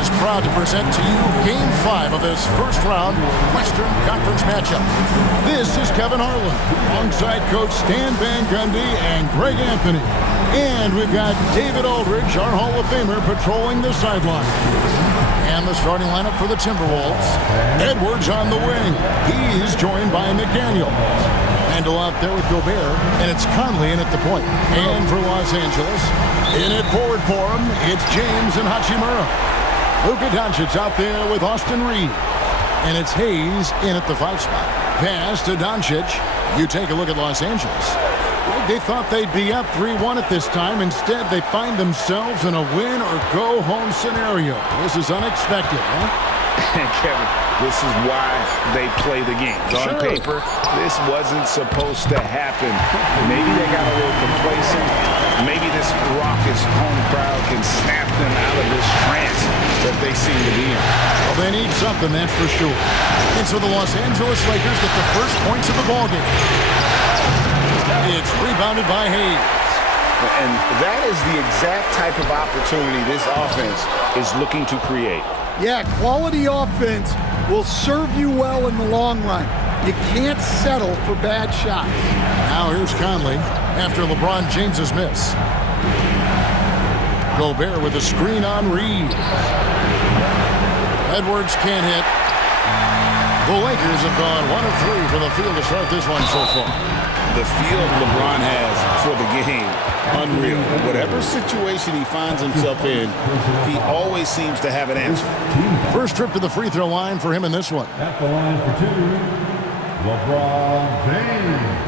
is proud to present to you Game 5 of this first-round Western Conference matchup. This is Kevin Harlan, alongside Coach Stan Van Gundy and Greg Anthony. And we've got David Aldridge, our Hall of Famer, patrolling the sideline. And the starting lineup for the Timberwolves. Edwards on the wing. He's joined by McDaniel. Randall out there with Gobert, and it's Conley in at the point. And for Los Angeles, in it forward for him, it's James and Hachimura. Luka Doncic out there with Austin Reed. And it's Hayes in at the 5 spot. Pass to Doncic. You take a look at Los Angeles. They thought they'd be up 3-1 at this time. Instead, they find themselves in a win-or-go-home scenario. This is unexpected, huh? Kevin, this is why they play the games. On paper, this wasn't supposed to happen. Maybe they got a little complacent. Maybe this raucous home crowd can snap them out of this trance that they seem to be in. Well, they need something, that's for sure. And so the Los Angeles Lakers get the first points of the ballgame. It's rebounded by Hayes. And that is the exact type of opportunity this offense is looking to create. Yeah, quality offense will serve you well in the long run. You can't settle for bad shots. Now here's Conley after LeBron James's miss. Gobert with a screen on Reed. Edwards can't hit. The Lakers have gone 1 of 3 for the field to start this one so far. The feel LeBron has for the game, unreal. Whatever situation he finds himself in, he always seems to have an answer. First trip to the free throw line for him in this one. At the line for 2, LeBron James.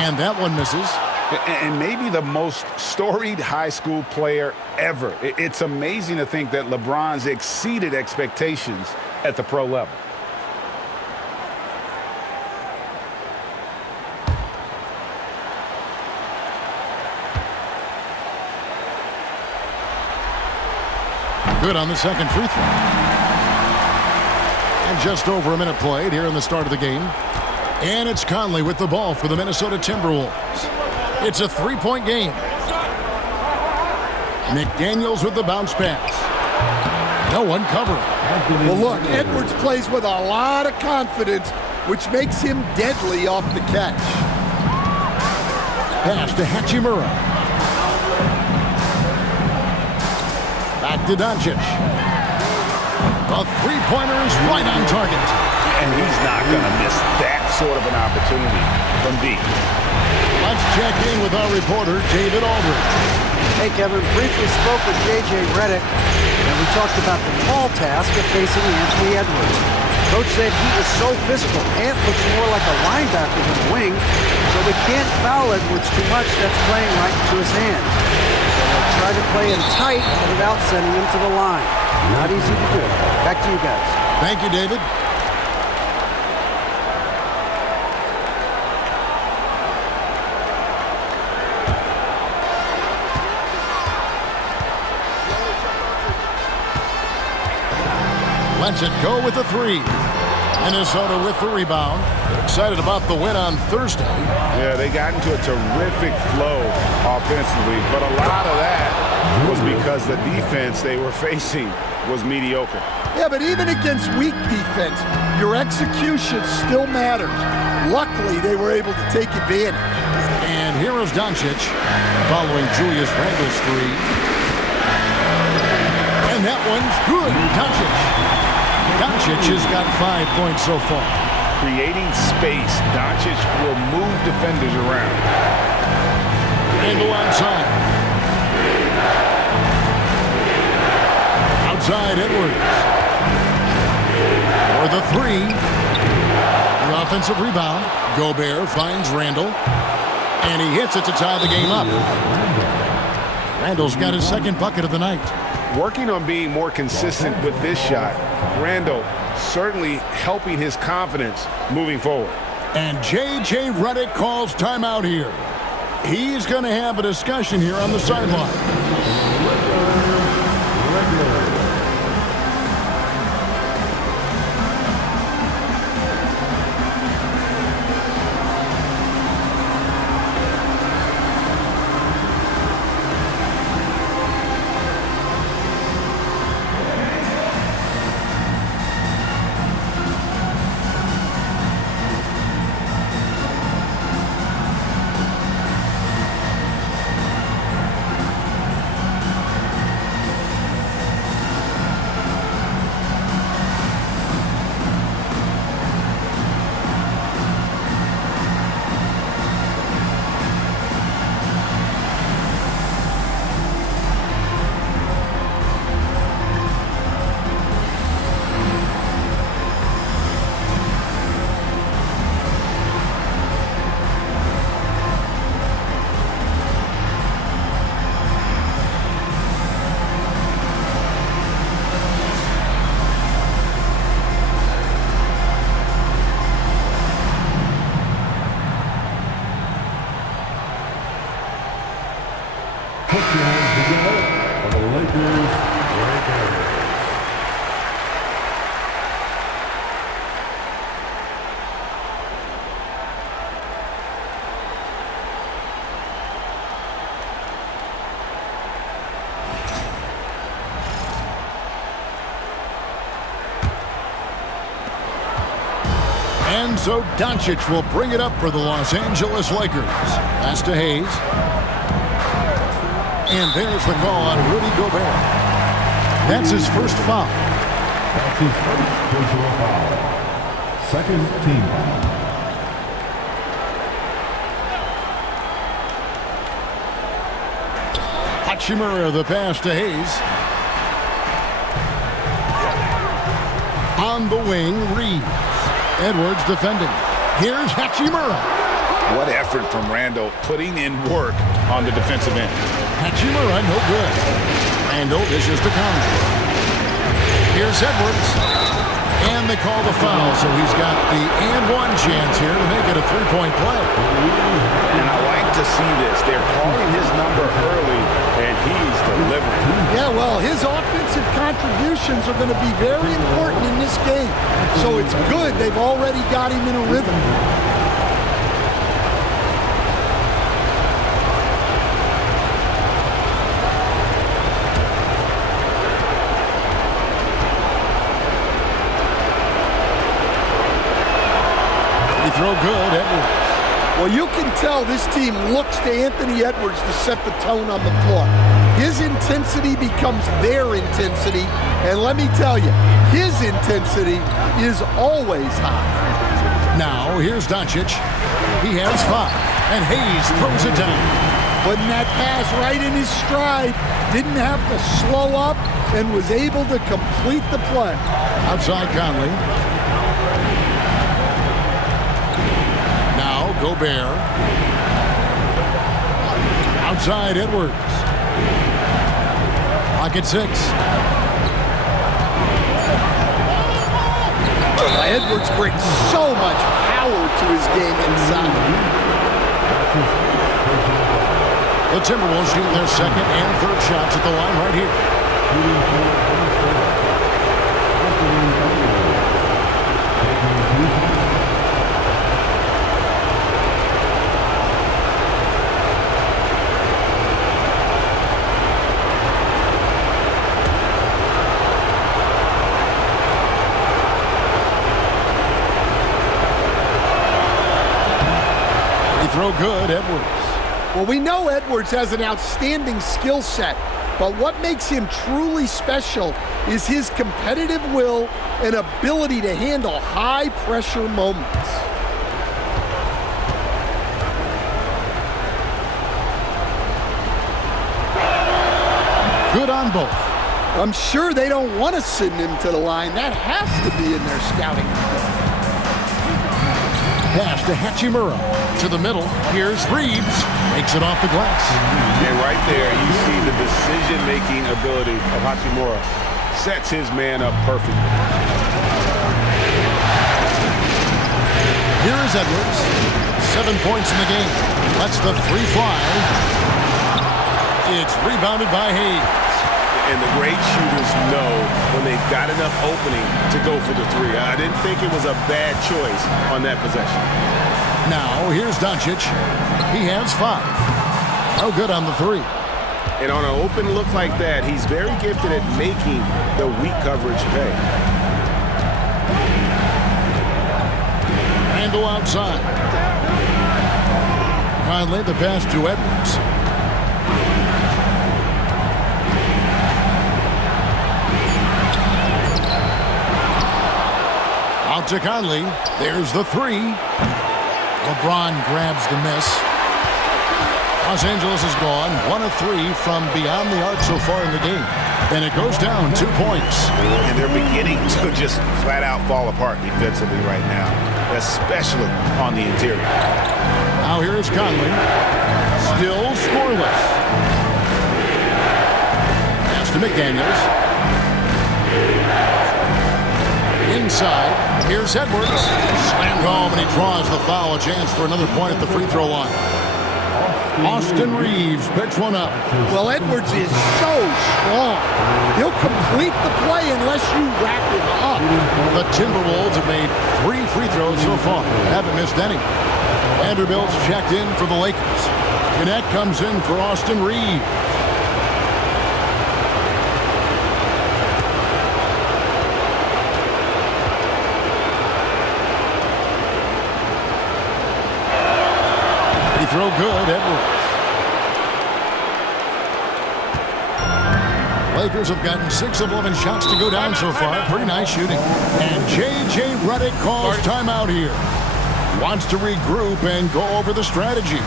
And that one misses. And maybe the most storied high school player ever. It's amazing to think that LeBron's exceeded expectations at the pro level. Good on the second free throw. And just over a minute played here in the start of the game. And it's Conley with the ball for the Minnesota Timberwolves. It's a 3-point game. McDaniels with the bounce pass. No one covering. Well, look, Edwards plays with a lot of confidence, which makes him deadly off the catch. Pass to Hachimura. Back to Doncic. A three-pointer is right on target. And he's not going to miss that sort of an opportunity from deep. Let's check in with our reporter, David Aldridge. Hey, Kevin, briefly spoke with J.J. Redick, and we talked about the tall task of facing Anthony Edwards. Coach said he was so physical. Ant looks more like a linebacker than a wing, so they can't foul Edwards too much. That's playing right into his hands. So they'll try to play him tight without sending him to the line. Not easy to do. Back to you guys. Thank you, David. Lets it go with the 3. Minnesota with the rebound. They're excited about the win on Thursday. Yeah, they got into a terrific flow offensively, but a lot of that was because the defense they were facing was mediocre. Yeah, but even against weak defense, your execution still matters. Luckily, they were able to take advantage. And here is Doncic following Julius Randle's 3. And that one's good. Doncic has got 5 points so far. Creating space, Doncic will move defenders around. Randle outside. Outside Edwards. For the 3. The offensive rebound. Gobert finds Randle. And he hits it to tie the game up. Randle's got his second bucket of the night. Working on being more consistent with this shot. Randle certainly helping his confidence moving forward. And J.J. Redick calls timeout here. He's going to have a discussion here on the sideline. And so Doncic will bring it up for the Los Angeles Lakers. Pass to Hayes. And there's the call on Rudy Gobert. That's his first foul. That's his first personal foul. Second team foul. Hachimura, the pass to Hayes. On the wing, Reeves. Edwards defending. Here's Hachimura. What effort from Randle putting in work on the defensive end. Hachimura, no good. Randle dishes to Conley. Here's Edwards. And they call the foul, so he's got the and-one chance here to make it a three-point play. And I like to see this. They're calling his number early, and he's delivering. Yeah, well, his offensive contributions are going to be very important in this game. So it's good they've already got him in a rhythm. Throw good, Edwards. Well, you can tell this team looks to Anthony Edwards to set the tone on the floor. His intensity becomes their intensity, and let me tell you, his intensity is always high. Now, here's Doncic. He has 5, and Hayes throws it down. Putting that pass right in his stride, didn't have to slow up, and was able to complete the play. Outside Conley. Gobert. Outside Edwards. Clock at 6. Edwards brings so much power to his game inside. The Timberwolves shooting their second and third shots at the line right here. Throw good, Edwards. Well, we know Edwards has an outstanding skill set, but what makes him truly special is his competitive will and ability to handle high-pressure moments. Good on both. I'm sure they don't want to send him to the line. That has to be in their scouting report. Pass to Hachimura. To the middle. Here's Reeves. Makes it off the glass. And right there, you see the decision-making ability of Hachimura. Sets his man up perfectly. Here is Edwards. 7 points in the game. Lets the three fly. It's rebounded by Hayes. And the great shooters know when they've got enough opening to go for the three. I didn't think it was a bad choice on that possession. Now, here's Doncic. He has 5. No good on the three. And on an open look like that, he's very gifted at making the weak coverage pay. Handle outside. Conley, the pass to Edwards. Out to Conley. There's the three. LeBron grabs the miss. Los Angeles is gone 1 of 3 from beyond the arc so far in the game. And it goes down 2 points. And they're beginning to just flat out fall apart defensively right now, especially on the interior. Now here is Conley. Still scoreless. Pass to McDaniels. Inside. Here's Edwards. Slammed home, and he draws the foul. A chance for another point at the free throw line. Austin Reeves picks one up. Well, Edwards is so strong. He'll complete the play unless you wrap him up. The Timberwolves have made 3 free throws so far. Haven't missed any. Vanderbilt's checked in for the Lakers. Gannett comes in for Austin Reeves. Throw good, Edwards. Lakers have gotten 6 of 11 shots to go down so far. Pretty nice shooting. And J.J. Redick calls timeout here. Wants to regroup and go over the strategy.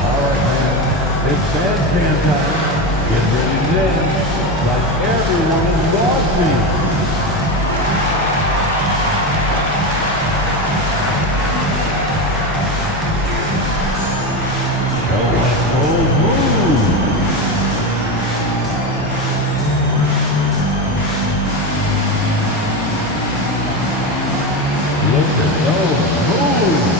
All right, man. It's bandstand time. Get ready to dance like everyone is watching. Show us those moves. Look at those moves.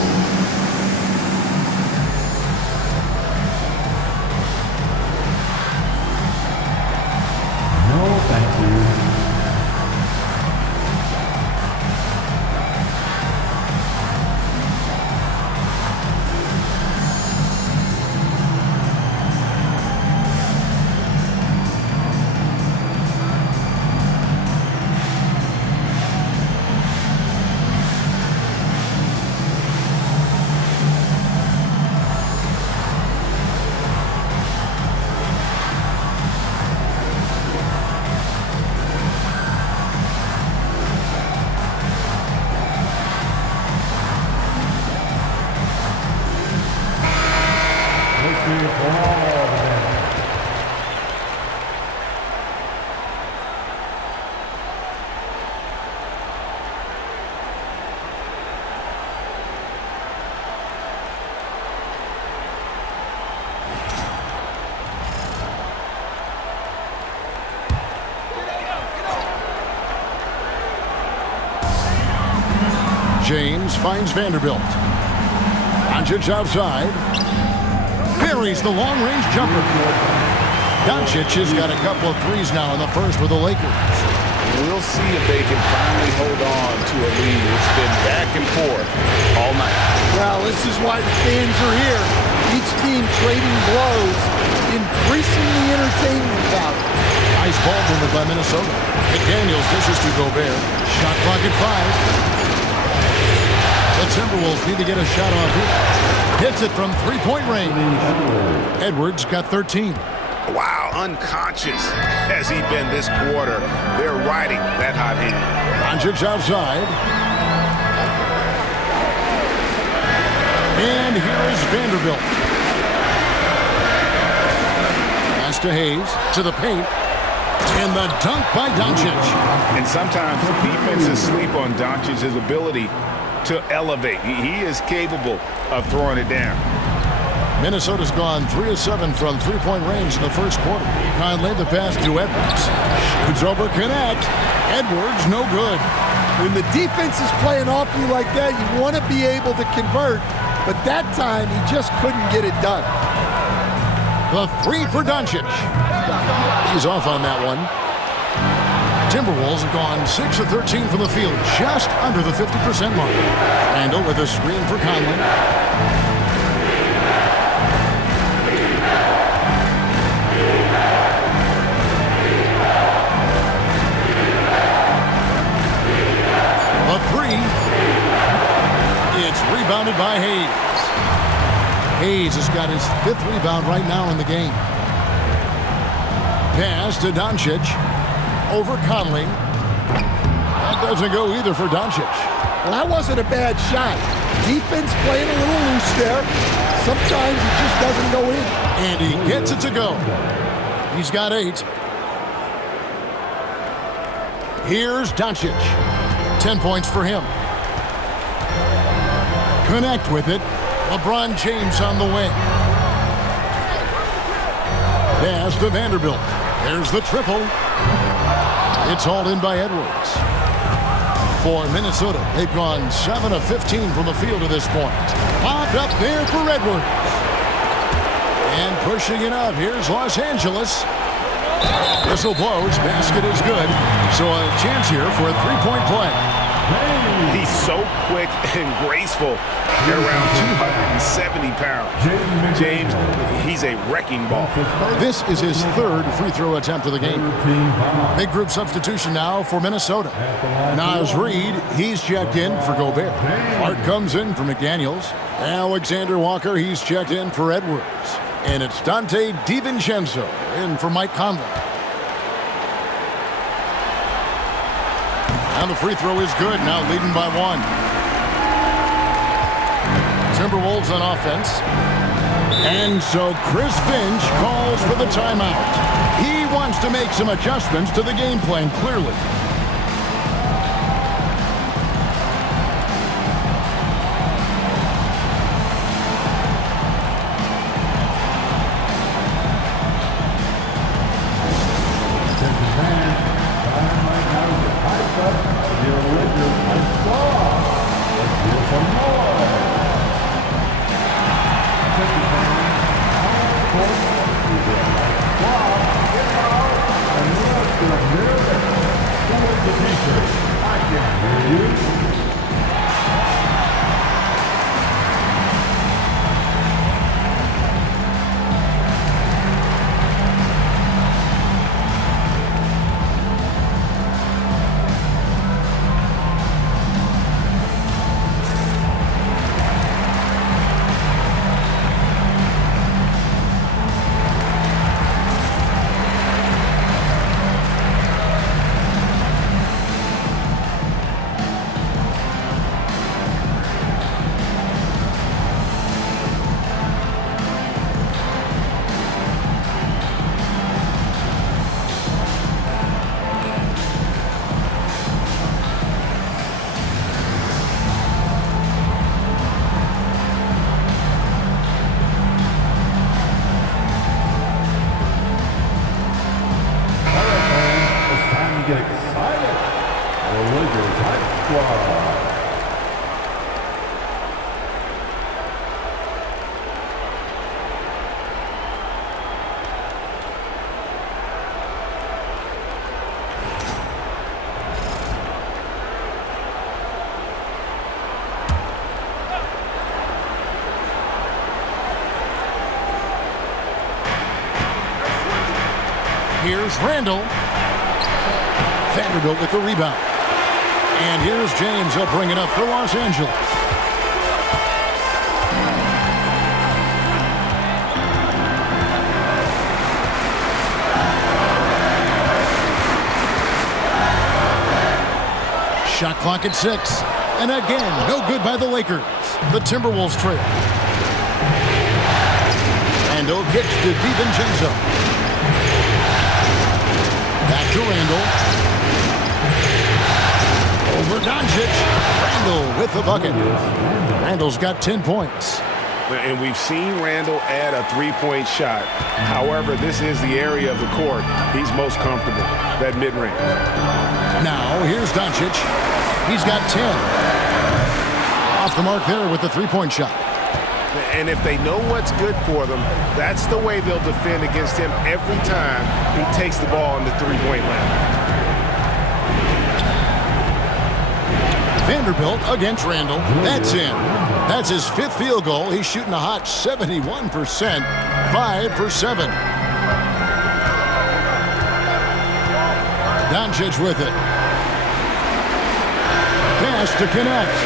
No, thank you. James finds Vanderbilt. Doncic outside. Buries the long-range jumper. Doncic has got a couple of threes now in the first for the Lakers. We'll see if they can finally hold on to a lead. It's been back and forth all night. Well, this is why the fans are here. Each team trading blows, increasing the entertainment value. Nice ball movement by Minnesota. McDaniels dishes to Gobert. Shot clock at 5. The Timberwolves need to get a shot off here. Hits it from three-point range. Edwards got 13. Wow, unconscious has he been this quarter. They're riding that hot hand. Doncic outside. And here is Vanderbilt. Pass to Hayes, to the paint. And the dunk by Doncic. And sometimes defenses sleep on Doncic's ability to elevate. He is capable of throwing it down. Minnesota's gone 3 of 7 from three-point range in the first quarter. Conley, the pass to Edwards. Shoots over, connect. Edwards, no good. When the defense is playing off you like that, you want to be able to convert, but that time he just couldn't get it done. The three for Doncic. He's off on that one. Timberwolves have gone 6 of 13 from the field, just under the 50% mark. Randall with a screen for Conley. A three. It's rebounded by Hayes. Hayes has got his 5th rebound right now in the game. Pass to Doncic. Over Conley. That doesn't go either for Doncic. Well, that wasn't a bad shot. Defense playing a little loose there. Sometimes it just doesn't go in. And he gets it to go. He's got 8. Here's Doncic. 10 points for him. Connect with it. LeBron James on the wing. Pass to Vanderbilt. There's the triple. It's hauled in by Edwards. For Minnesota, they've gone 7 of 15 from the field to this point. Popped up there for Edwards. And pushing it up. Here's Los Angeles. Whistle blows. Basket is good. So a chance here for a three-point play. He's so quick and graceful. They're around 270 pounds. James, he's a wrecking ball. This is his 3rd free throw attempt of the game. Big group substitution now for Minnesota. Naz Reid, he's checked in for Gobert. Clark comes in for McDaniels. Alexander Walker, he's checked in for Edwards. And it's Dante DiVincenzo in for Mike Conley. And the free throw is good, now leading by 1. Timberwolves on offense. And so Chris Finch calls for the timeout. He wants to make some adjustments to the game plan, clearly. Here's Randall. Vanderbilt with the rebound. And here's James. He'll bring it up for Los Angeles. Shot clock at 6. And again, no good by the Lakers. The Timberwolves trail. Randall kicks to DiVincenzo. Back to Randall. Over Doncic. Randall with the bucket. Randall's got 10 points. And we've seen Randall add a three-point shot. However, this is the area of the court he's most comfortable, that mid-range. Now, here's Doncic. He's got 10. Off the mark there with the three-point shot. And if they know what's good for them, that's the way they'll defend against him every time he takes the ball in the three-point line. Vanderbilt against Randall. That's in. That's his 5th field goal. He's shooting a hot 71%. 5 for 7. Doncic with it. Pass to connect.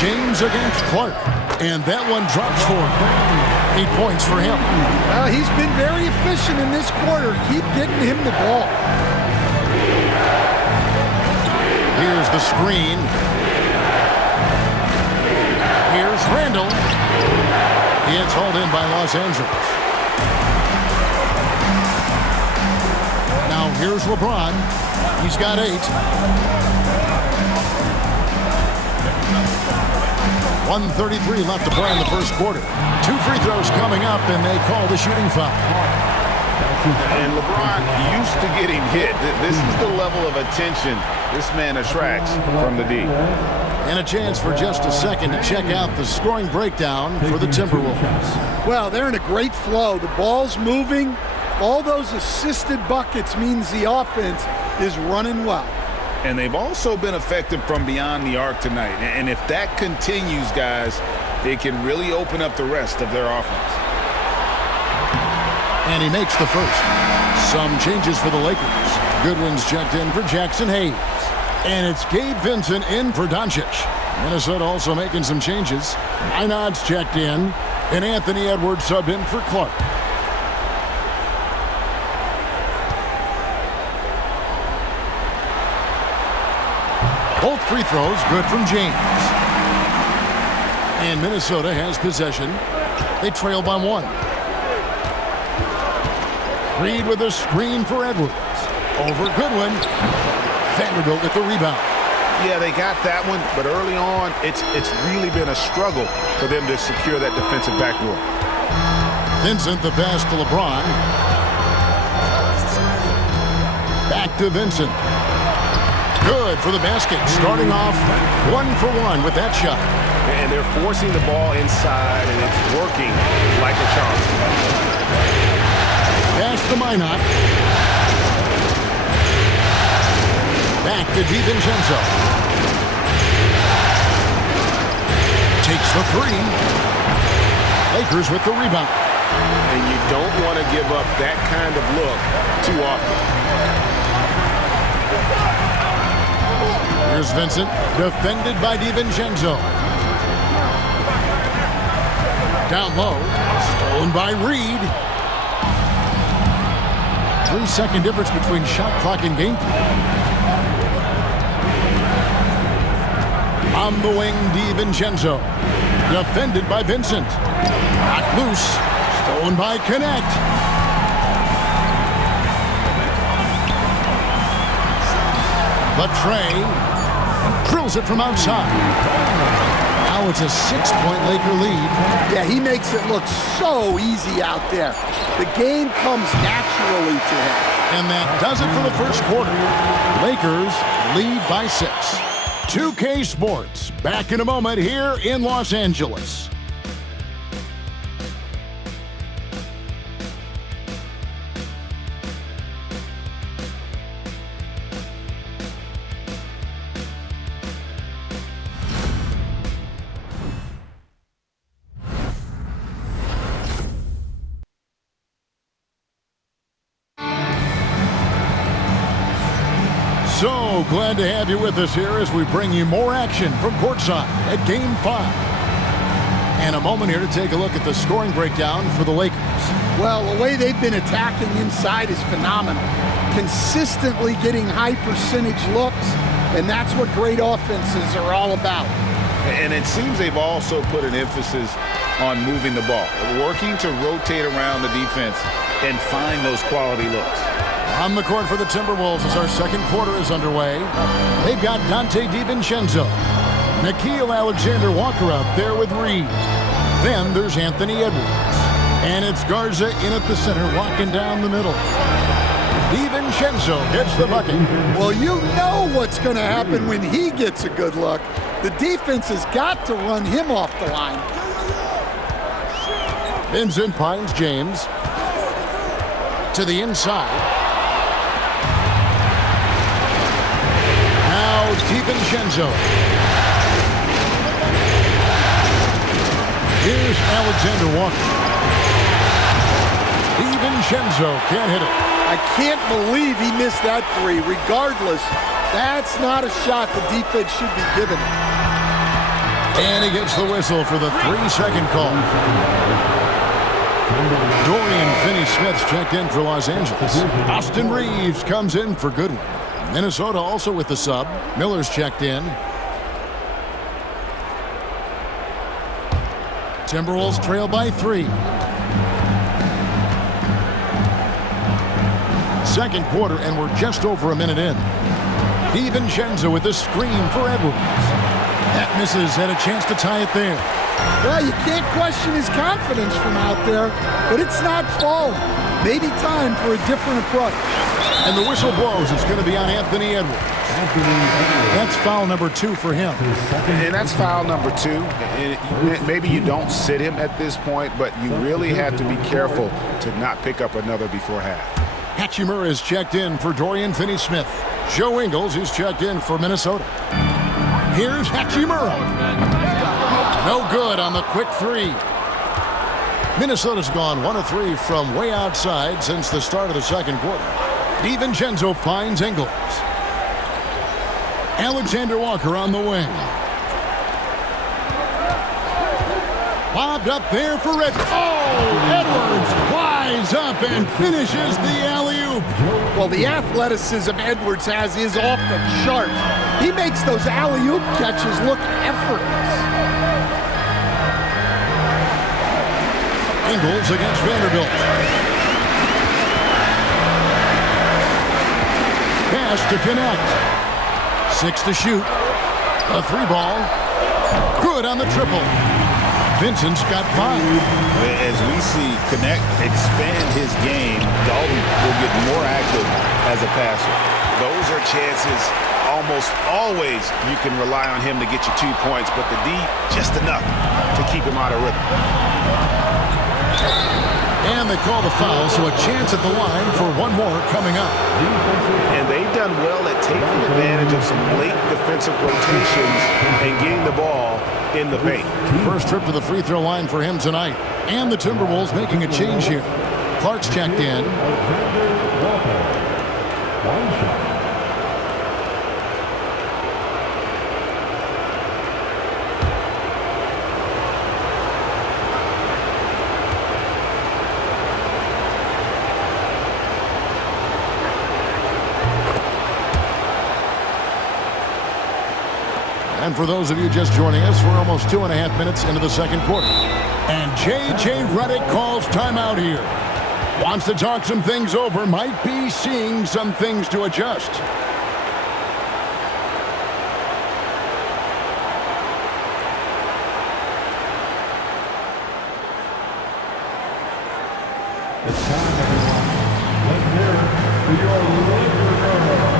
James against Clark. And that one drops for him. 8 points for him. He's been very efficient in this quarter. Keep getting him the ball. Here's the screen. Here's Randall. He gets hauled in by Los Angeles. Now here's LeBron. He's got 8. 1:33 left to play in the first quarter. 2 free throws coming up, and they call the shooting foul. And LeBron used to getting hit. This is the level of attention this man attracts from the D. And a chance for just a second to check out the scoring breakdown for the Timberwolves. Well, they're in a great flow. The ball's moving. All those assisted buckets means the offense is running well. And they've also been effective from beyond the arc tonight. And if that continues, guys, they can really open up the rest of their offense. And he makes the first. Some changes for the Lakers. Goodwin's checked in for Jackson Hayes. And it's Gabe Vincent in for Doncic. Minnesota also making some changes. Einad's checked in. And Anthony Edwards subbed in for Clark. Both free throws good from James. And Minnesota has possession. They trail by 1. Reed with a screen for Edwards. Over Goodwin. Vanderbilt with the rebound. Yeah, they got that one, but early on, it's really been a struggle for them to secure that defensive backdoor. Vincent the pass to LeBron. Back to Vincent. Good for the basket. Starting off 1 for 1 with that shot. And they're forcing the ball inside, and it's working like a charm. Pass to Minot. Back to DiVincenzo. Takes the 3. Lakers with the rebound. And you don't want to give up that kind of look too often. Here's Vincent, defended by DiVincenzo. Down low, stolen by Reed. 3-second difference between shot clock and game clock. On the wing, DiVincenzo. Defended by Vincent. Not loose. Stolen by Connect. Latrey drills it from outside. Now it's a 6-point Laker lead. Yeah, he makes it look so easy out there. The game comes naturally to him. And that does it for the first quarter. Lakers lead by 6. 2K Sports, back in a moment here in Los Angeles. So glad to have you with us here as we bring you more action from courtside at Game 5. And a moment here to take a look at the scoring breakdown for the Lakers. Well, the way they've been attacking inside is phenomenal. Consistently getting high percentage looks, and that's what great offenses are all about. And it seems they've also put an emphasis on moving the ball, working to rotate around the defense and find those quality looks. On the court for the Timberwolves as our second quarter is underway. They've got Dante DiVincenzo. Nickeil Alexander-Walker out there with Reed. Then there's Anthony Edwards. And it's Garza in at the center, walking down the middle. DiVincenzo hits the bucket. Well, you know what's going to happen when he gets a good look. The defense has got to run him off the line. Vincent finds James to the inside. Now DiVincenzo. Here's Alexander Walker. DiVincenzo can't hit it. I can't believe he missed that three. Regardless, that's not a shot the defense should be giving him. And he gets the whistle for the 3-second call. Dorian Finney-Smith's checked in for Los Angeles. Austin Reeves comes in for Goodwin. Minnesota also with the sub. Miller's checked in. Timberwolves trail by 3. Second quarter, and we're just over a minute in. DiVincenzo with a screen for Edwards. That misses, and a chance to tie it there. Well, you can't question his confidence from out there, but it's not falling. Maybe time for a different approach. And the whistle blows. It's going to be on Anthony Edwards. That's foul number 2 for him. And that's foul number 2. And maybe you don't sit him at this point, but you really have to be careful to not pick up another before half. Hachimura is checked in for Dorian Finney-Smith. Joe Ingles is checked in for Minnesota. Here's Hachimura. No good on the quick 3. Minnesota's gone 1 of 3 from way outside since the start of the second quarter. DiVincenzo finds Ingles. Alexander Walker on the wing. Lobbed up there for Red. Oh, Edwards flies up and finishes the alley-oop. Well, the athleticism Edwards has is off the chart. He makes those alley-oop catches look effortless. Ingles against Vanderbilt. Pass to connect. 6 to shoot. A 3-ball. Good on the triple. Vincent's got 5. As we see Connect expand his game, Dalton will get more active as a passer. Those are chances almost always you can rely on him to get you 2 points, but the D, just enough to keep him out of rhythm. And they call the foul, so a chance at the line for one more coming up. And they've done well at taking advantage of some late defensive rotations and getting the ball in the paint. First trip to the free throw line for him tonight. And the Timberwolves making a change here. Clark's checked in. And for those of you just joining us, we're almost 2.5 minutes into the second quarter. And J.J. Redick calls timeout here. Wants to talk some things over, might be seeing some things to adjust. It's time, everyone. Let's hear it for your Lakers girl.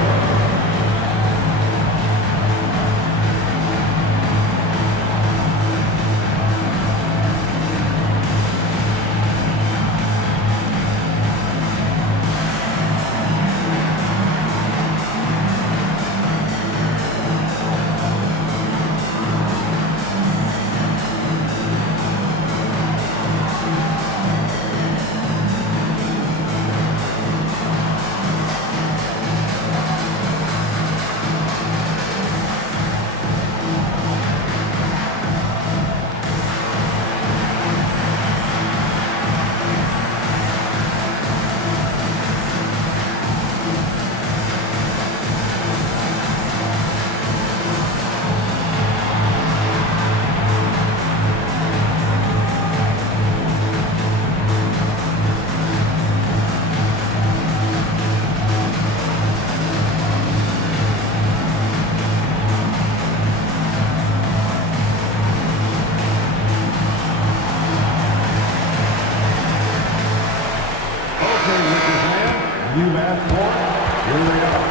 Here they are,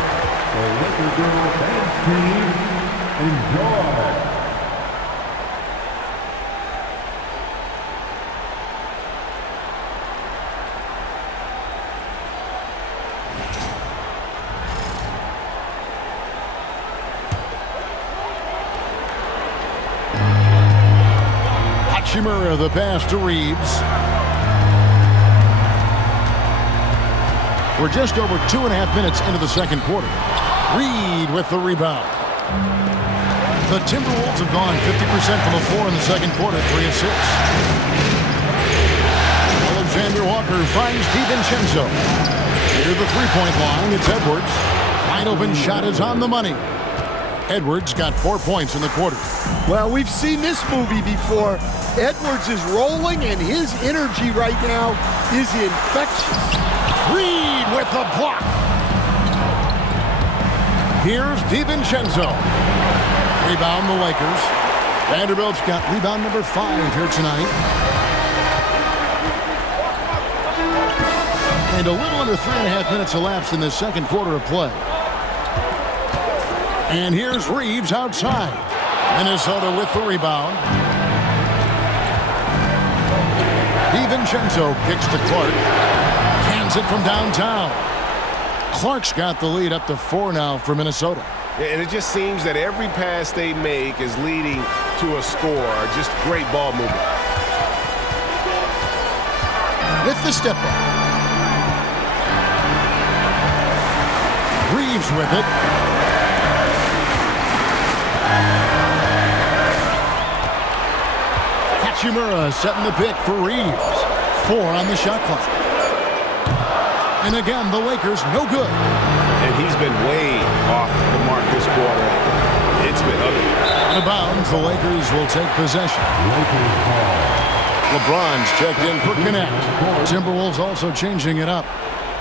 the Laker Girl Dance Team. Enjoy. Hachimura, the pass to Reeves. We're just over 2.5 minutes into the second quarter. Reed with the rebound. The Timberwolves have gone 50% from the floor in the second quarter, 3 of 6. Alexander Walker finds DiVincenzo. Near the three-point line, it's Edwards. Wide open shot is on the money. Edwards got 4 points in the quarter. Well, we've seen this movie before. Edwards is rolling, and his energy right now is infectious. Reed with the block. Here's DiVincenzo. Rebound the Lakers. Vanderbilt's got rebound number 5 here tonight. And a little under 3.5 minutes elapsed in the second quarter of play. And here's Reeves outside. Minnesota with the rebound. DiVincenzo kicks to Clark. Hands it from downtown. Clark's got the lead up to 4 now for Minnesota. And it just seems that every pass they make is leading to a score. Just great ball movement. With the step back. Reeves with it. Hachimura setting the pick for Reeves. 4 on the shot clock. And again, the Lakers no good. And he's been way off the mark this quarter. It's been ugly. Out of bounds, the Lakers will take possession. LeBron's checked in for Connect. Timberwolves also changing it up.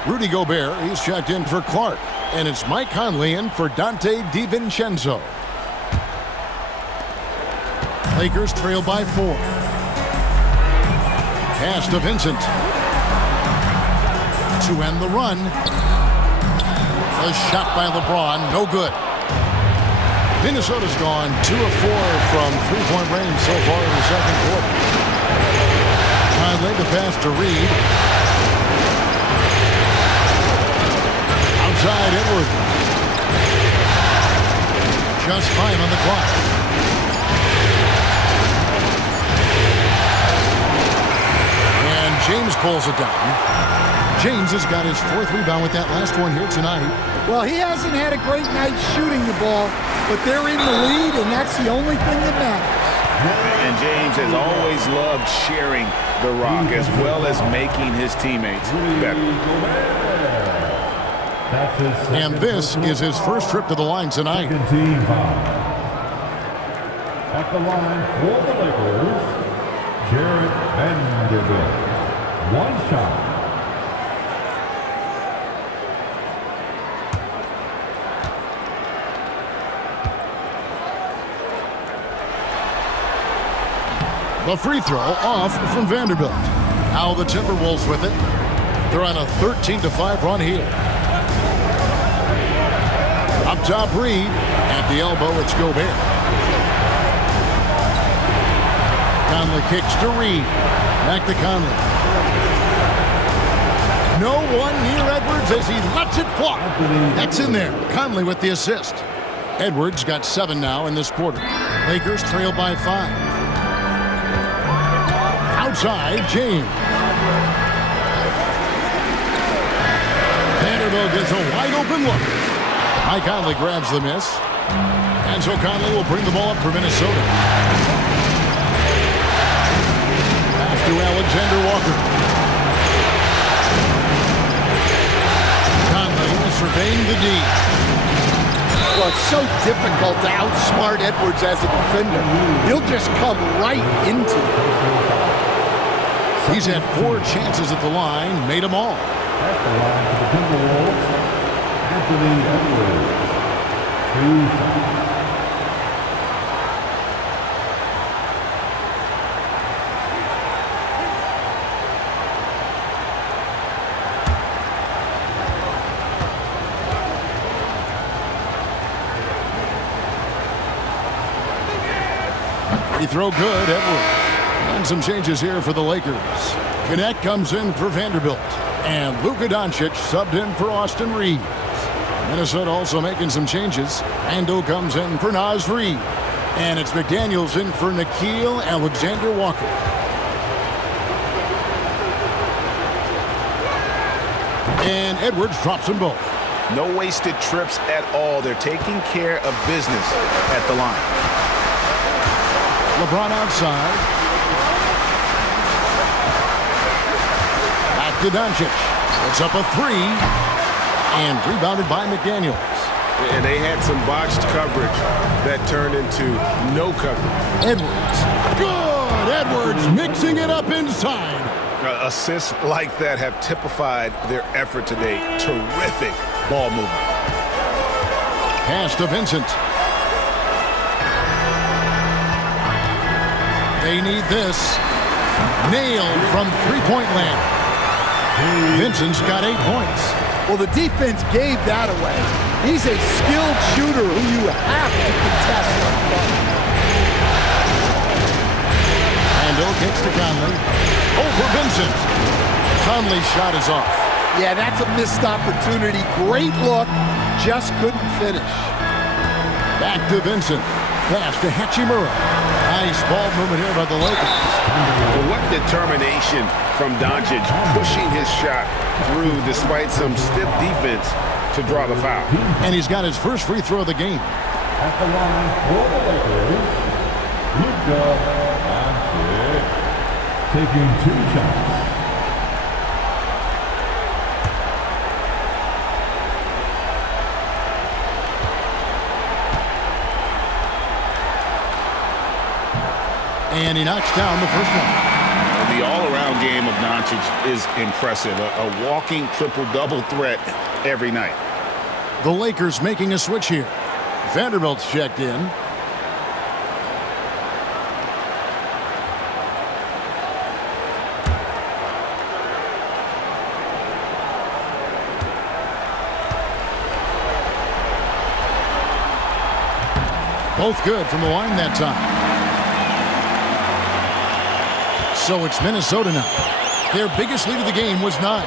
Rudy Gobert, he's checked in for Clark. And it's Mike Conley in for Dante DiVincenzo. Lakers trail by 4. Pass to Vincent. To end the run. A shot by LeBron, no good. Minnesota's gone 2 of 4 from three-point range so far in the second quarter. Conley the pass to Reed. Outside Edwards. Just 5 on the clock. And James pulls it down. James has got his 4th rebound with that last one here tonight. Well, he hasn't had a great night shooting the ball, but they're in the lead, and that's the only thing that matters. And James has always loved sharing the rock as well as making his teammates better. And this is his first trip to the line tonight. Team foul. At the line for the Lakers, Jarrett Vanderbilt. 1 shot. The free throw off from Vanderbilt. Now the Timberwolves with it. They're on a 13-5 run here. Up top, Reed. At the elbow, it's Gobert. Conley kicks to Reed. Back to Conley. No one near Edwards as he lets it fly. That's in there. Conley with the assist. Edwards got 7 now in this quarter. Lakers trail by 5. Outside, James. Vanderbilt gets a wide open look. Mike Conley grabs the miss. And so Conley will bring the ball up for Minnesota. Pass to Alexander Walker. Conley surveying the D. Well, it's so difficult to outsmart Edwards as a defender. He'll just come right into it. He's had 4 chances at the line, made them all. At the line for the Timberwolves, Anthony Edwards. 2 shots. He throw good, Edwards. And some changes here for the Lakers. Connect comes in for Vanderbilt. And Luka Doncic subbed in for Austin Reeves. Minnesota also making some changes. Randle comes in for Naz Reid. And it's McDaniels in for Nickeil Alexander-Walker. And Edwards drops them both. No wasted trips at all. They're taking care of business at the line. LeBron outside. Back to Doncic. It's up a three. And rebounded by McDaniels. And they had some botched coverage that turned into no coverage. Edwards. Good! Edwards mixing it up inside. Assists like that have typified their effort today. Terrific ball movement. Pass to Vincent. They need this. Nailed from three-point land. Vincent's got 8 points. Well, the defense gave that away. He's a skilled shooter who you have to contest. Randle kicks to Conley. Over Vincent. Conley's shot is off. Yeah, that's a missed opportunity. Great look, just couldn't finish. Back to Vincent. Pass to Hachimura. Nice ball movement here by the Lakers. Well, what determination from Doncic, pushing his shot through despite some stiff defense to draw the foul. And he's got his first free throw of the game. At the line for the Lakers, Luka Doncic taking 2 shots. And he knocks down the first one. The all-around game of Doncic is impressive. A walking triple-double threat every night. The Lakers making a switch here. Vanderbilt's checked in. Both good from the line that time. So it's Minnesota now. Their biggest lead of the game was 9.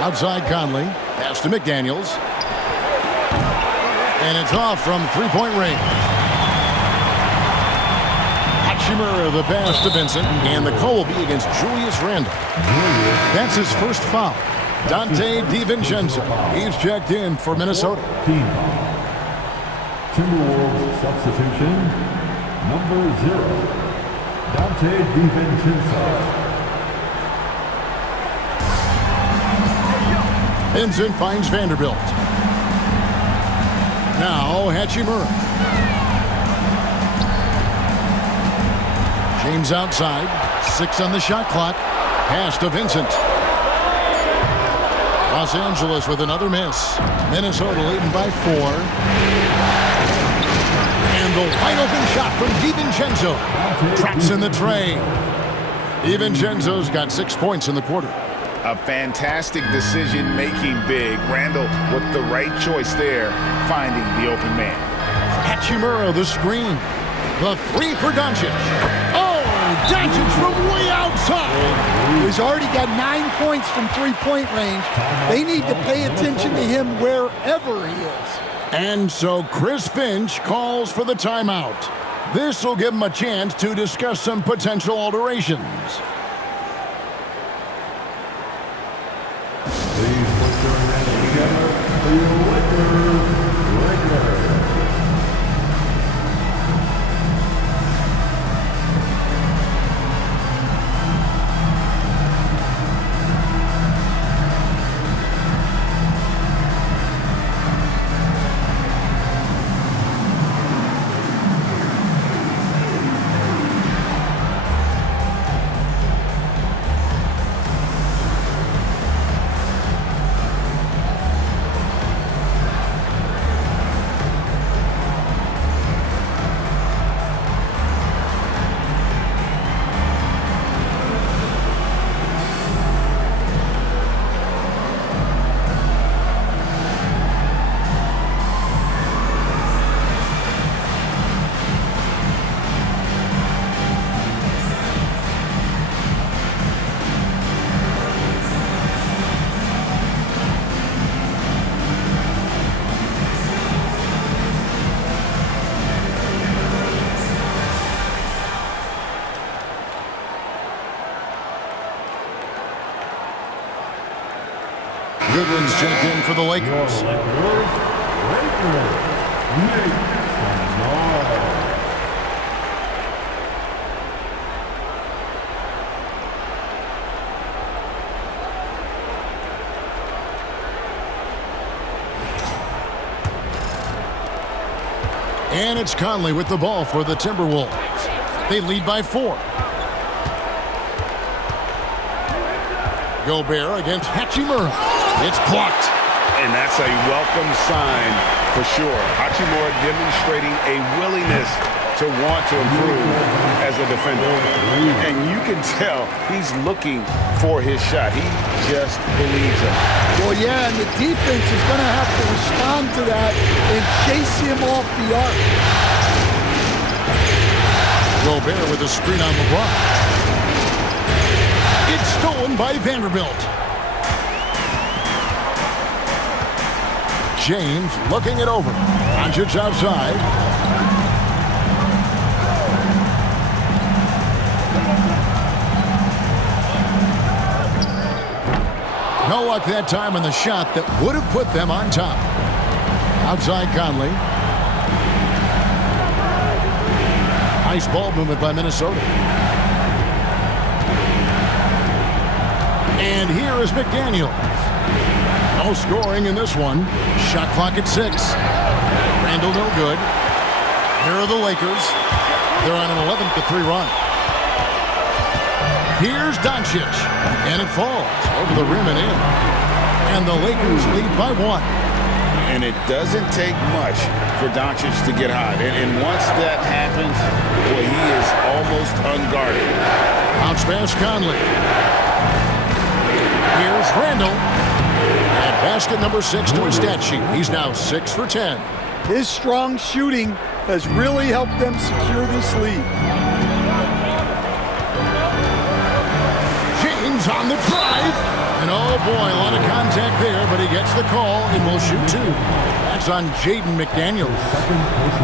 Outside Conley. Pass to McDaniels. And it's off from three-point range. Hachimura the pass to Vincent. And the call will be against Julius Randle. That's his first foul. Dante DiVincenzo. He's checked in for Minnesota. Timberwolves substitution. Number 0, Dante DiVincenzo. Vincent finds Vanderbilt. Now Hachimura. James outside. 6 on the shot clock. Pass to Vincent. Los Angeles with another miss. Minnesota leading by 4. And the wide open shot from DiVincenzo. Traps in the tray. DiVincenzo's got 6 points in the quarter. A fantastic decision-making big. Randle with the right choice there, finding the open man. Hachimura the screen. The 3 for Doncic. Oh, Doncic from way outside. He's already got 9 points from three-point range. They need to pay attention to him wherever he is. And so Chris Finch calls for the timeout. This will give him a chance to discuss some potential alterations. Please put your hands together for your Lakers. Goodwin's checked in for the Lakers. And it's Conley with the ball for the Timberwolves. They lead by 4. Gobert against Hachimura. It's blocked. And that's a welcome sign for sure. Hachimura demonstrating a willingness to want to improve as a defender. And you can tell he's looking for his shot. He just believes it. Well, yeah, and the defense is going to have to respond to that and chase him off the arc. Gobert with a screen on LeBron. It's stolen by Vanderbilt. James looking it over. Doncic outside. No luck that time on the shot that would have put them on top. Outside Conley. Nice ball movement by Minnesota. And here is McDaniels. No scoring in this one. Shot clock at 6. Randall no good. Here are the Lakers. They're on an 11-3 run. Here's Doncic. And it falls over the rim and in. And the Lakers lead by 1. And it doesn't take much for Doncic to get hot. And once that happens, boy, he is almost unguarded. Bounce pass Conley. Here's Randall. And basket number 6 to his stat sheet. He's now 6 for 10. His strong shooting has really helped them secure this lead. James on the drive. And oh boy, a lot of contact there, but he gets the call and will shoot 2. That's on Jaden McDaniels.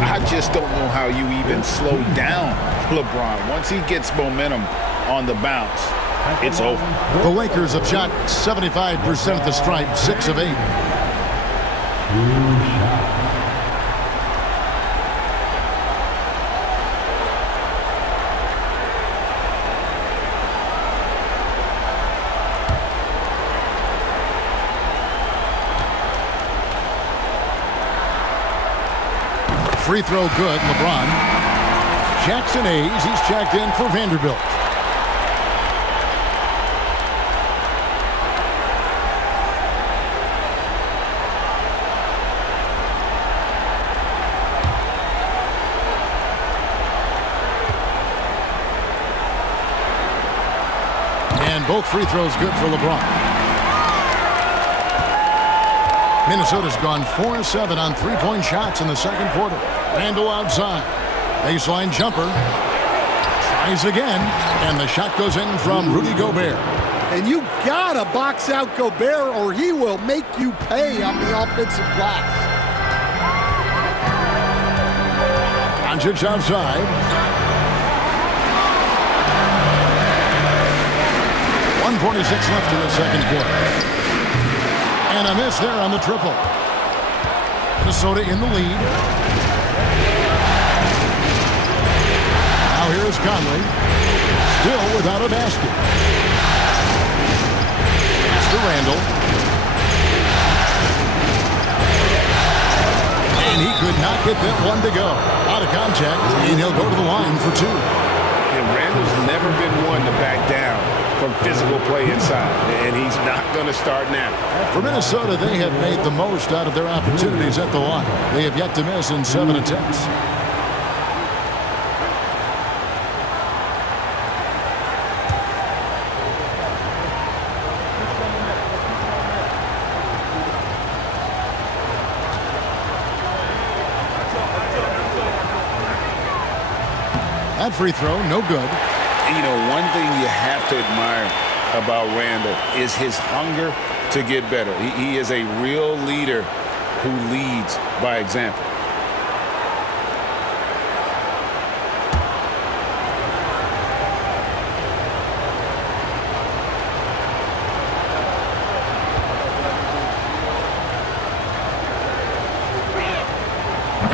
I just don't know how you even slow down LeBron. Once he gets momentum on the bounce, it's over. The Lakers have shot 75% at the stripe, 6 of 8. Free throw good, LeBron. Jackson Hayes, he's checked in for Vanderbilt. And both free throws good for LeBron. Minnesota's gone 4 of 7 on three-point shots in the second quarter. Randall outside. Baseline jumper. Tries again. And the shot goes in from Rudy Gobert. And you gotta box out Gobert or he will make you pay on the offensive glass. Doncic outside. 1:46 left in the second quarter. And a miss there on the triple. Minnesota in the lead. Now here's Conley. Still without a basket. Pass to Randall. And he could not get that one to go. Out of contact, and he'll go to the line for 2. And Randall's never been one to back down from physical play inside, and he's not going to start now. For Minnesota, they have made the most out of their opportunities at the line. They have yet to miss in 7 attempts. That free throw, no good. You know, one thing you have to admire about Randall is his hunger to get better. He is a real leader who leads by example.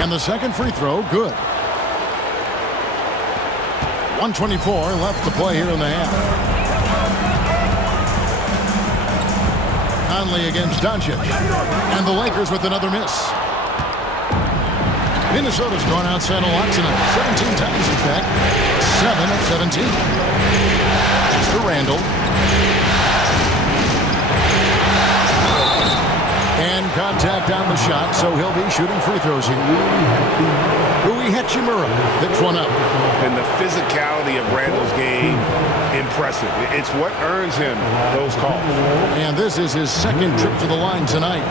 And the second free throw, good. 1:24 left to play here in the half. Conley against Doncic. And the Lakers with another miss. Minnesota's gone outside a lot tonight. 17 times, in fact. 7 of 17. It's to Randall. And contact on the shot, so he'll be shooting free throws here. Rui Hachimura picks one up. And the physicality of Randall's game, impressive. It's what earns him those calls. And this is his second trip to the line tonight.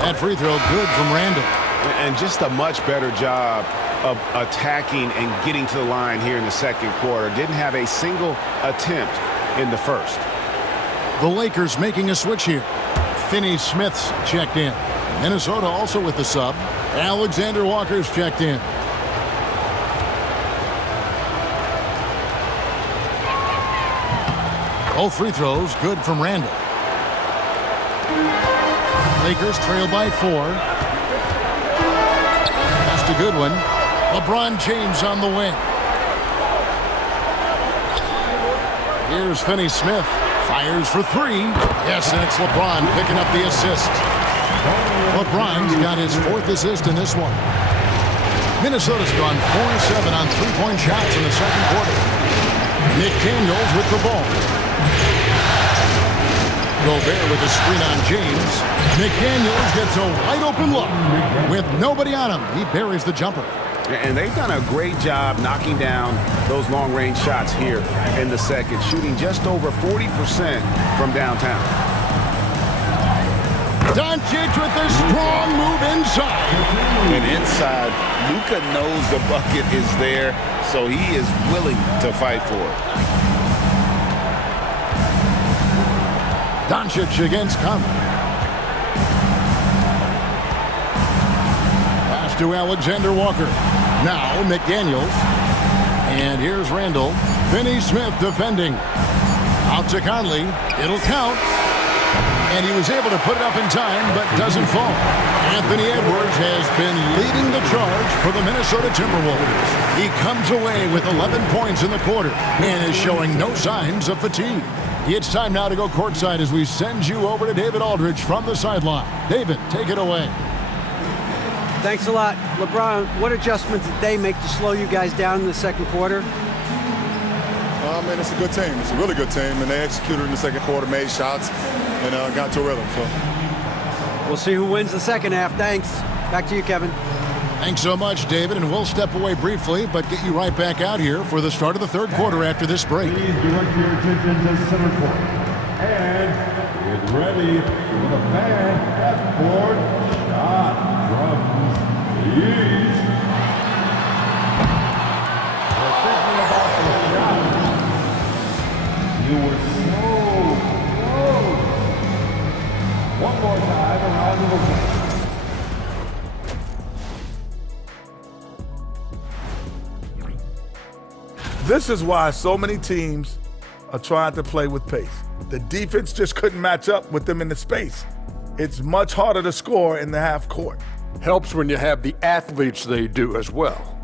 That free throw good from Randall. And just a much better job of attacking and getting to the line here in the second quarter. Didn't have a single attempt in the first. The Lakers making a switch here. Finney-Smith's checked in. Minnesota also with the sub. Alexander Walker's checked in. Both free throws good from Randall. Lakers trail by 4. That's a good one. LeBron James on the wing. Here's Finney-Smith. Fires for 3. Yes, and it's LeBron picking up the assist. LeBron's got his 4th assist in this one. Minnesota's gone 4-7 on three-point shots in the second quarter. Nick Daniels with the ball. Gobert with a screen on James. McDaniels gets a wide-open look. With nobody on him, he buries the jumper. And they've done a great job knocking down those long-range shots here in the second, shooting just over 40% from downtown. Doncic with a strong move inside. And inside, Luka knows the bucket is there, so he is willing to fight for it. Doncic against Conley. Pass to Alexander Walker. Now McDaniels. And here's Randall. Finney-Smith defending. Out to Conley. It'll count. And he was able to put it up in time, but doesn't fall. Anthony Edwards has been leading the charge for the Minnesota Timberwolves. He comes away with 11 points in the quarter and is showing no signs of fatigue. It's time now to go courtside as we send you over to David Aldridge from the sideline. David, take it away. Thanks a lot. LeBron, what adjustments did they make to slow you guys down in the second quarter? Man, it's a good team. It's a really good team, and they executed in the second quarter, made shots, and got to a rhythm. So we'll see who wins the second half. Thanks. Back to you, Kevin. Thanks so much, David, and we'll step away briefly, but get you right back out here for the start of the third quarter after this break. Please direct your attention to center court. And get ready for the fan half-court shot drums. Please. We're thinking about the shot. You were so close. One more time, a round of applause. This is why so many teams are trying to play with pace. The defense just couldn't match up with them in the space. It's much harder to score in the half court. Helps when you have the athletes they do as well.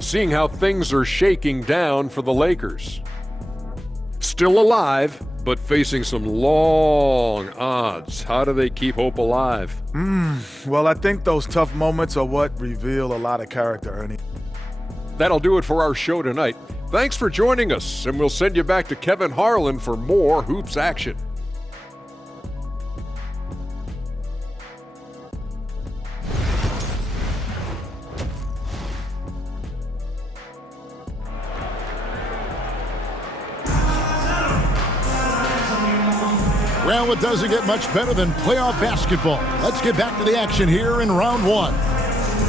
Seeing how things are shaking down for the Lakers. Still alive, but facing some long odds. How do they keep hope alive? Well, I think those tough moments are what reveal a lot of character, Ernie. That'll do it for our show tonight. Thanks for joining us, and we'll send you back to Kevin Harlan for more Hoops action. Well, it doesn't get much better than playoff basketball. Let's get back to the action here in round one.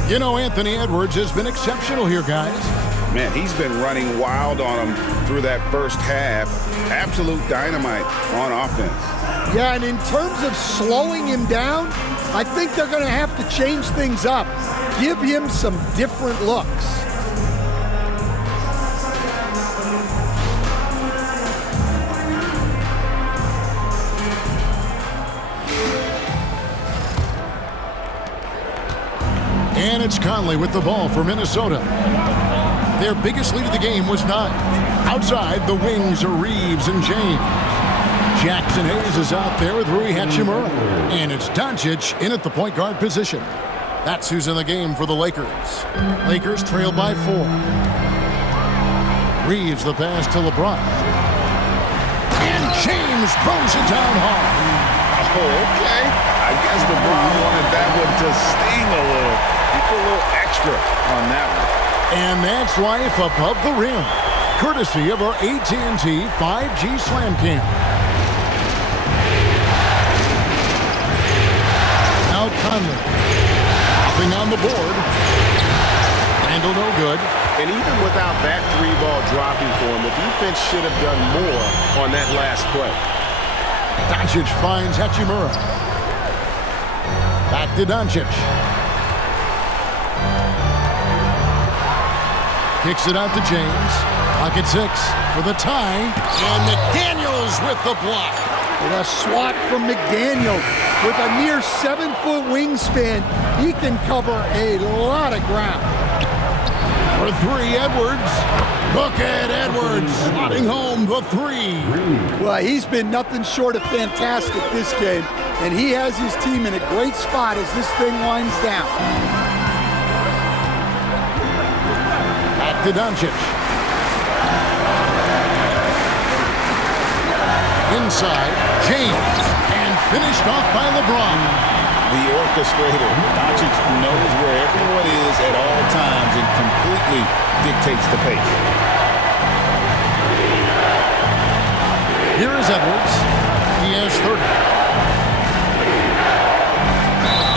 You know, Anthony Edwards has been exceptional here, guys. Man, he's been running wild on him through that first half. Absolute dynamite on offense. Yeah, and in terms of slowing him down, I think they're going to have to change things up. Give him some different looks. And it's Conley with the ball for Minnesota. Their biggest lead of the game was 9. Outside, the wings are Reeves and James. Jackson Hayes is out there with Rui Hachimura. And it's Doncic in at the point guard position. That's who's in the game for the Lakers. Lakers trail by 4. Reeves the pass to LeBron. And James throws it down hard. Oh, okay. I guess LeBron wanted that one to sting a little. He put a little extra on that one. And that's life above the rim, courtesy of our AT&T 5G Slam Cam. Now Conley, nothing on the board. Handle no good. And even without that 3-ball dropping for him, the defense should have done more on that last play. Doncic finds Hachimura. Back to Doncic. Kicks it out to James. Pocket 6 for the tie. And McDaniels with the block. With a swat from McDaniel. With a near 7-foot wingspan, he can cover a lot of ground. For 3, Edwards. Look at Edwards slotting home the 3. Well, he's been nothing short of fantastic this game, and he has his team in a great spot as this thing winds down. Back to Doncic. Inside, James, and finished off by LeBron. The orchestrator. Doncic knows where everyone is at all times and completely dictates the pace. Here is Edwards. He has 30.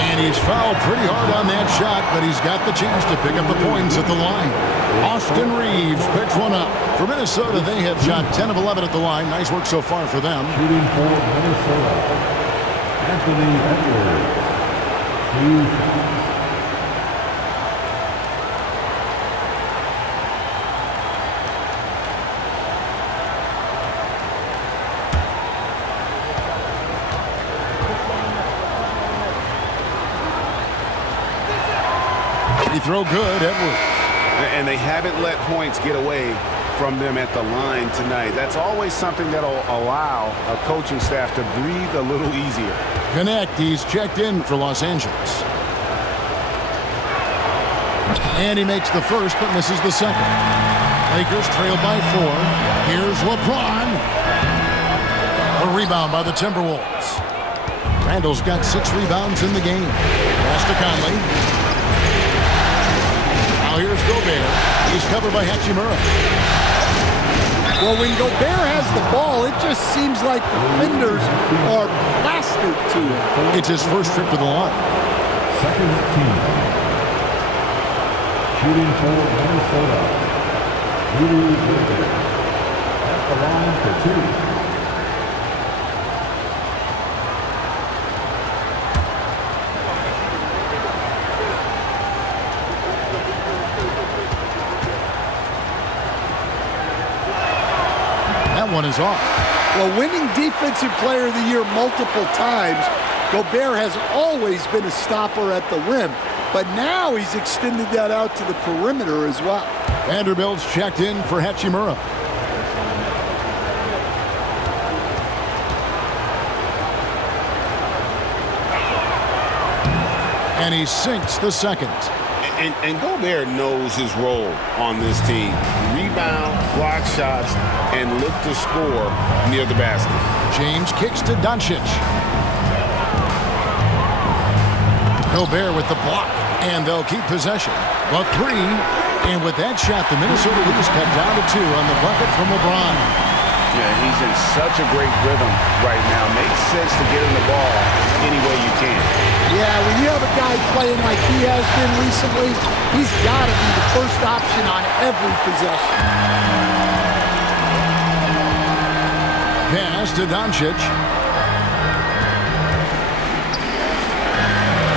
And he's fouled pretty hard on that shot, but he's got the chance to pick up the points at the line. Austin Reeves picks one up. For Minnesota, they have shot 10 of 11 at the line. Nice work so far for them. Shooting for Minnesota, Anthony Edwards. 2 shots. He throw good, Edwards. And they haven't let points get away from them at the line tonight. That's always something that'll allow a coaching staff to breathe a little easier. Connect, he's checked in for Los Angeles. And he makes the first but misses the second. Lakers trail by 4. Here's LeBron. A rebound by the Timberwolves. Randall's got 6 rebounds in the game. Pass to Conley. Now here's Gobert. He's covered by Hachimura. Well, when Gobert has the ball, it just seems like the defenders are plastered to it. It's his first trip to the line. Second team. Shooting for Minnesota, Rudy Gobert. At the line for 2. That one is off. Well, winning Defensive Player of the Year multiple times, Gobert has always been a stopper at the rim. But now he's extended that out to the perimeter as well. Vanderbilt's checked in for Hachimura. And he sinks the second. And Gobert knows his role on this team. Rebound, block shots, and look to score near the basket. James kicks to Doncic. Gobert with the block, and they'll keep possession. The 3, and with that shot, the Minnesota Lynx cut down to 2 on the bucket from LeBron. Yeah, he's in such a great rhythm right now. Makes sense to get him the ball any way you can. Yeah, when you have a guy playing like he has been recently, he's got to be the first option on every possession. Pass to Doncic.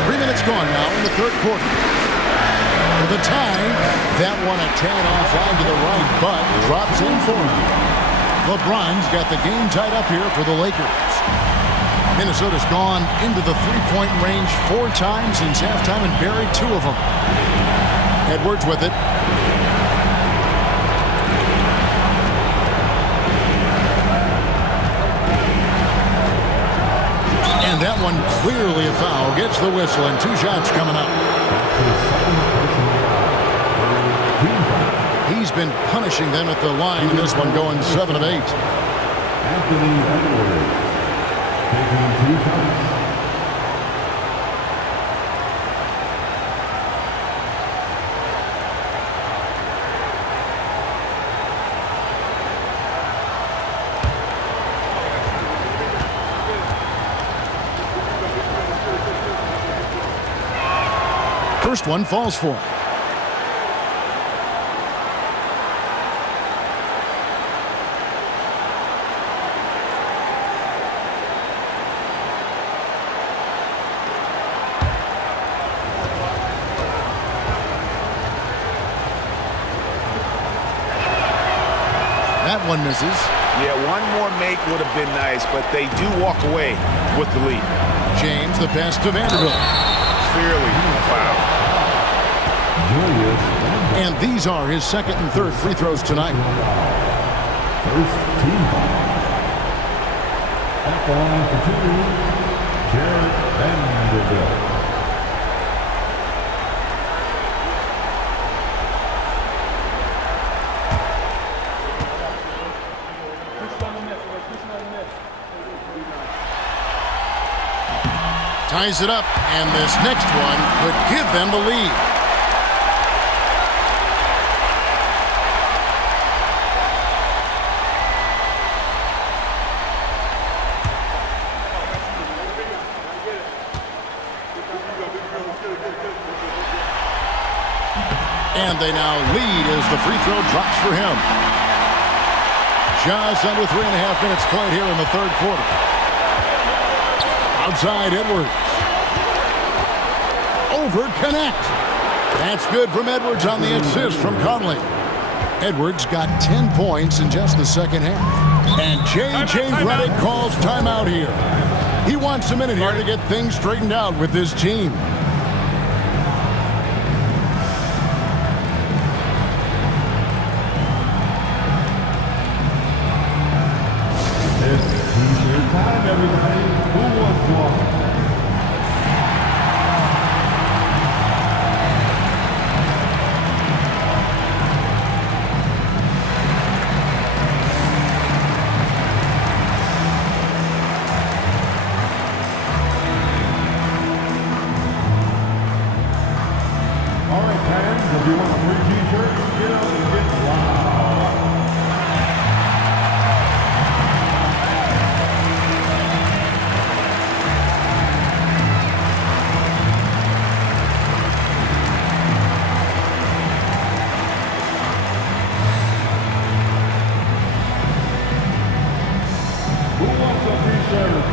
3 minutes gone now in the third quarter. For the tie, that one a tad offline to the right, but drops in for him. LeBron's got the game tied up here for the Lakers. Minnesota's gone into the three-point range 4 times since halftime and buried 2 of them. Edwards with it. And that one clearly a foul. Gets the whistle and 2 shots coming up. He's been punishing them at the line in this one, going 7 of 8. Anthony Edwards taking 2 shots. First one falls for him. That one misses. Yeah, one more make would have been nice, but they do walk away with the lead. James, the pass to Vanderbilt. Clearly a foul. And these are his second and third free throws tonight. First team foul. At the line for 2, Jared Vanderbilt. Ties it up, and this next one could give them the lead. And they now lead as the free throw drops for him. Just under 3.5 minutes played here in the third quarter. Outside Edwards. Over connect. That's good from Edwards on the assist from Conley. Edwards got 10 points in just the second half. And J.J. Redick calls timeout here. He wants a minute here to get things straightened out with this team. It's T-shirt time, everybody. Who wants one? All right, fans, if you want a free T-shirt, get out and get loud. Who wants a T-shirt?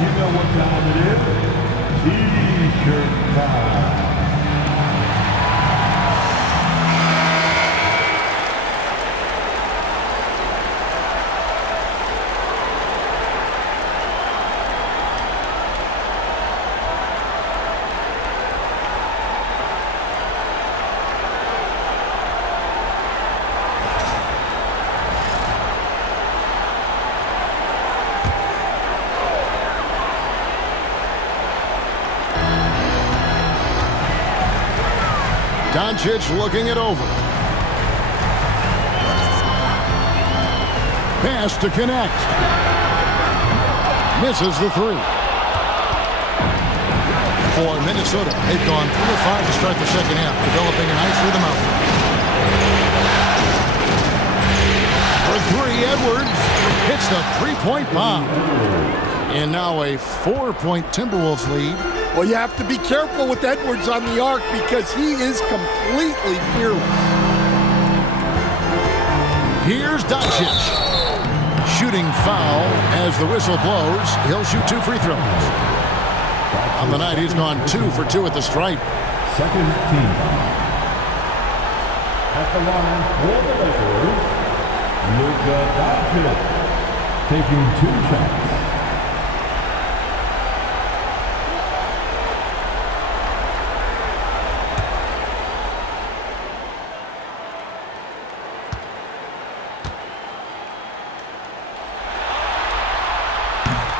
You know what time it is? T-shirt time. Doncic looking it over. Pass to connect. Misses the three. For Minnesota, they've gone 3 of 5 to start the second half, developing a nice rhythm out there. For three, Edwards hits the three-point bomb. And now a 4-point Timberwolves lead. Well, you have to be careful with Edwards on the arc because he is completely fearless. Here's Doncic. Shooting foul as the whistle blows. He'll shoot 2 free throws. On the night, he's gone 2 for 2 at the stripe. Second team. At the line for the Lakers, Luka Doncic taking 2 shots.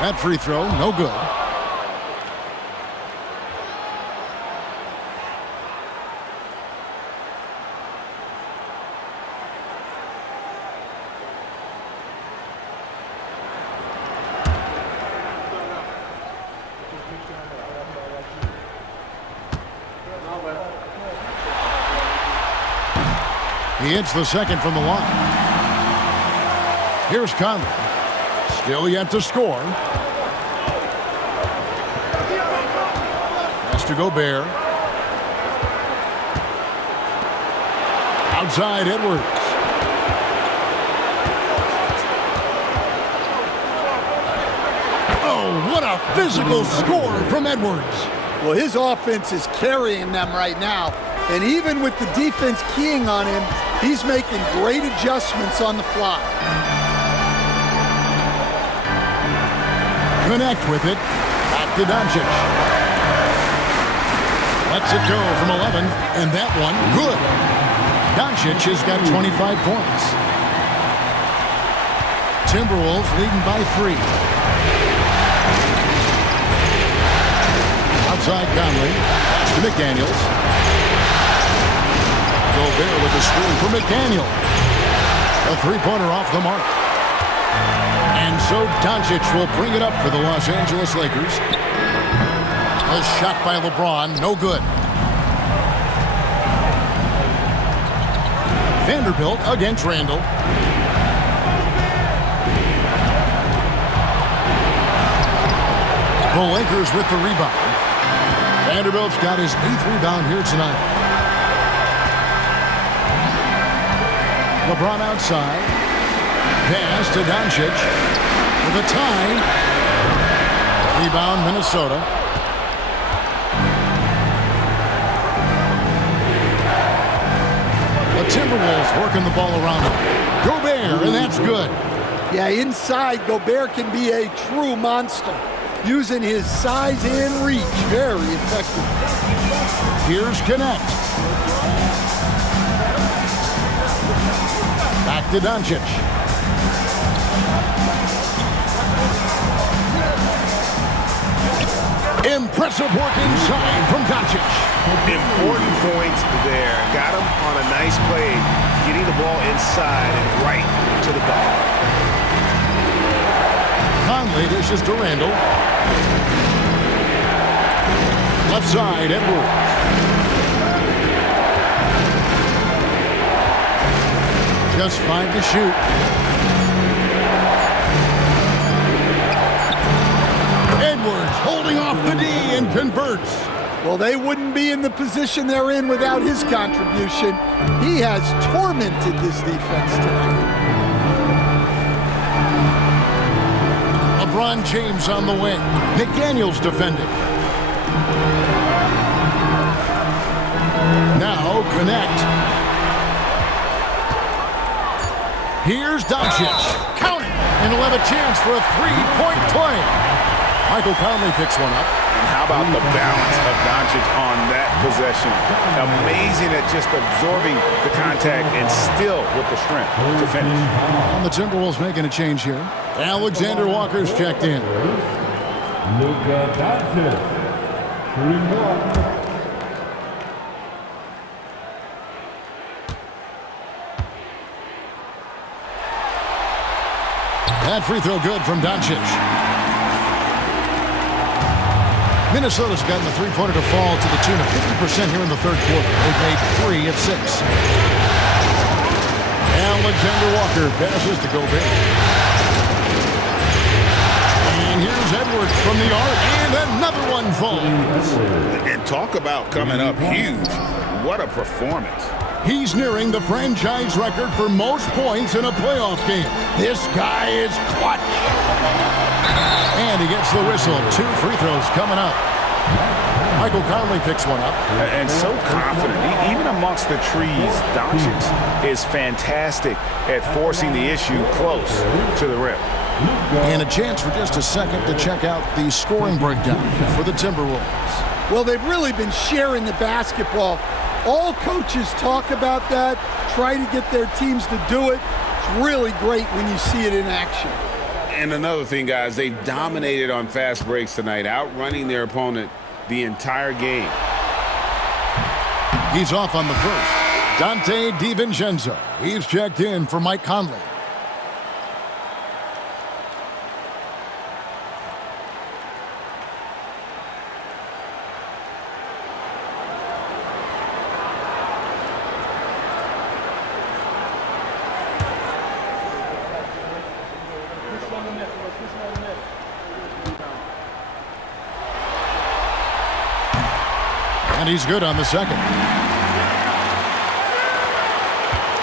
That free throw, no good. He hits the second from the line. Here's Conley. Still yet to score. Pass to Gobert. Outside Edwards. Oh, what a physical score from Edwards. Well, his offense is carrying them right now. And even with the defense keying on him, he's making great adjustments on the fly. Connect with it. Back to Doncic. Lets it go from 11. And that one, good. Doncic has got 25 points. Timberwolves leading by 3. Outside Conley. Pass to McDaniels. Gobert with the screen for McDaniel. A three-pointer off the mark. And so Doncic will bring it up for the Los Angeles Lakers. A shot by LeBron, no good. Vanderbilt against Randall. The Lakers with the rebound. Vanderbilt's got his 8th rebound here tonight. LeBron outside. Pass to Doncic. For the tie. Rebound, Minnesota. The Timberwolves working the ball around him. Gobert, and that's good. Yeah, inside, Gobert can be a true monster, using his size and reach. Very effective. Here's Connect. Back to Doncic. Impressive work inside from Doncic. Important points there. Got him on a nice play, getting the ball inside and right to the ball. Conley dishes to Randall. Left side, Edwards. Just 5 to shoot. Edwards holding off the D and converts. Well, they wouldn't be in the position they're in without his contribution. He has tormented this defense tonight. LeBron James on the wing. McDaniels defending. Now Connect. Here's Doncic. Count it. And he'll have a chance for a 3-point play. Michael Conley picks one up. And how about the balance of Doncic on that possession? Amazing at just absorbing the contact and still with the strength to finish. And the Timberwolves making a change here. Alexander Walker's checked in. Luka Doncic, shooting 1. That free throw good from Doncic. Minnesota's gotten the three-pointer to fall to the tune of 50% here in the third quarter. They've made 3 of 6. Alexander Walker passes to Gobert. And here's Edwards from the arc, and another one falls. And talk about coming up huge. What a performance. He's nearing the franchise record for most points in a playoff game. This guy is clutch. And he gets the whistle. 2 free throws coming up. Michael Conley picks one up. And so confident. Even amongst the trees, Doncic is fantastic at forcing the issue close to the rim. And a chance for just a second to check out the scoring breakdown for the Timberwolves. Well, they've really been sharing the basketball. All coaches talk about that, try to get their teams to do it. It's really great when you see it in action. And another thing, guys, they've dominated on fast breaks tonight, outrunning their opponent the entire game. He's off on the first. Dante DiVincenzo. He's checked in for Mike Conley. And he's good on the second.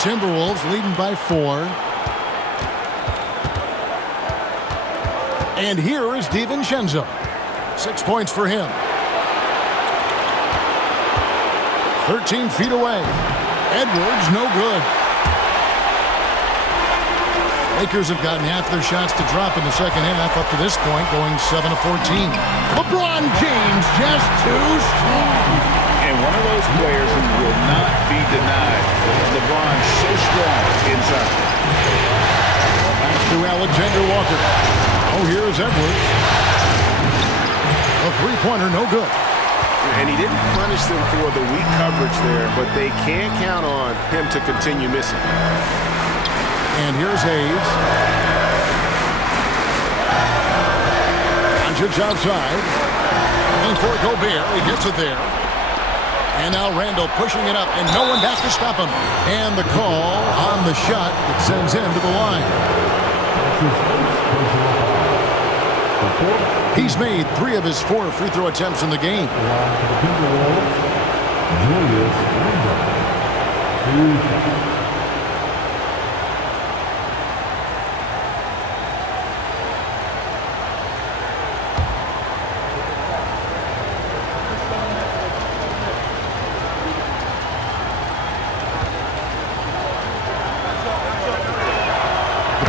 Timberwolves leading by 4. And here is DiVincenzo. 6 points for him. 13 feet away. Edwards, no good. Lakers have gotten half their shots to drop in the second half up to this point, going 7 of 14. LeBron James just too strong. And one of those players who will not be denied. LeBron so strong inside. Pass to Alexander Walker. Oh, here's Edwards. A three-pointer, no good. And he didn't punish them for the weak coverage there, but they can't count on him to continue missing. And here's Hayes. Doncic outside. And for Gobert, he gets it there. And now Randall pushing it up, and no one back to stop him. And the call on the shot that sends him to the line. He's made 3 of his 4 free throw attempts in the game.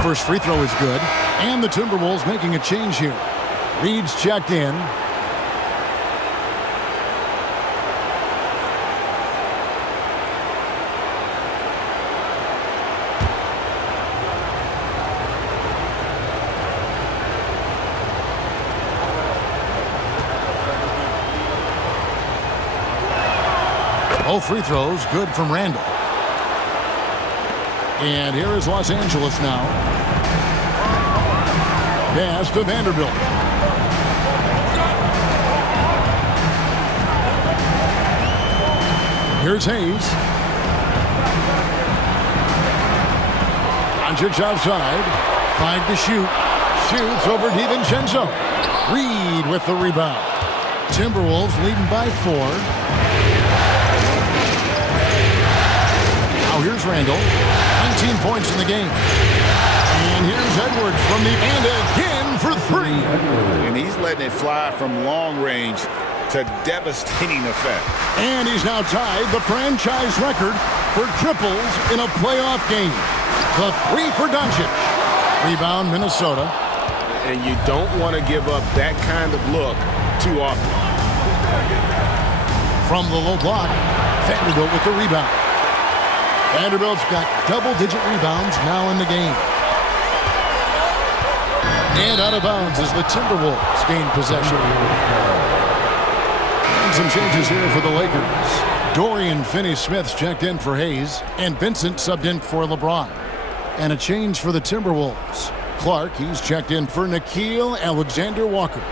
The first free throw is good, and the Timberwolves making a change here. Reed's checked in. Both free throws good from Randall. And here is Los Angeles now. Pass to Vanderbilt. Here's Hayes. Doncic outside. 5 to shoot. Shoots over DiVincenzo. Reed with the rebound. Timberwolves leading by 4. Now here's Randall. 19 points in the game. And here's Edwards from the end again for 3. And he's letting it fly from long range to devastating effect. And he's now tied the franchise record for triples in a playoff game. The 3 for Doncic. Rebound, Minnesota. And you don't want to give up that kind of look too often. From the low block, Vanderbilt with the rebound. Vanderbilt's got double-digit rebounds now in the game. And out of bounds as the Timberwolves gain possession. And some changes here for the Lakers. Dorian Finney-Smith's checked in for Hayes, and Vincent subbed in for LeBron. And a change for the Timberwolves. Clark, he's checked in for Nickeil Alexander-Walker.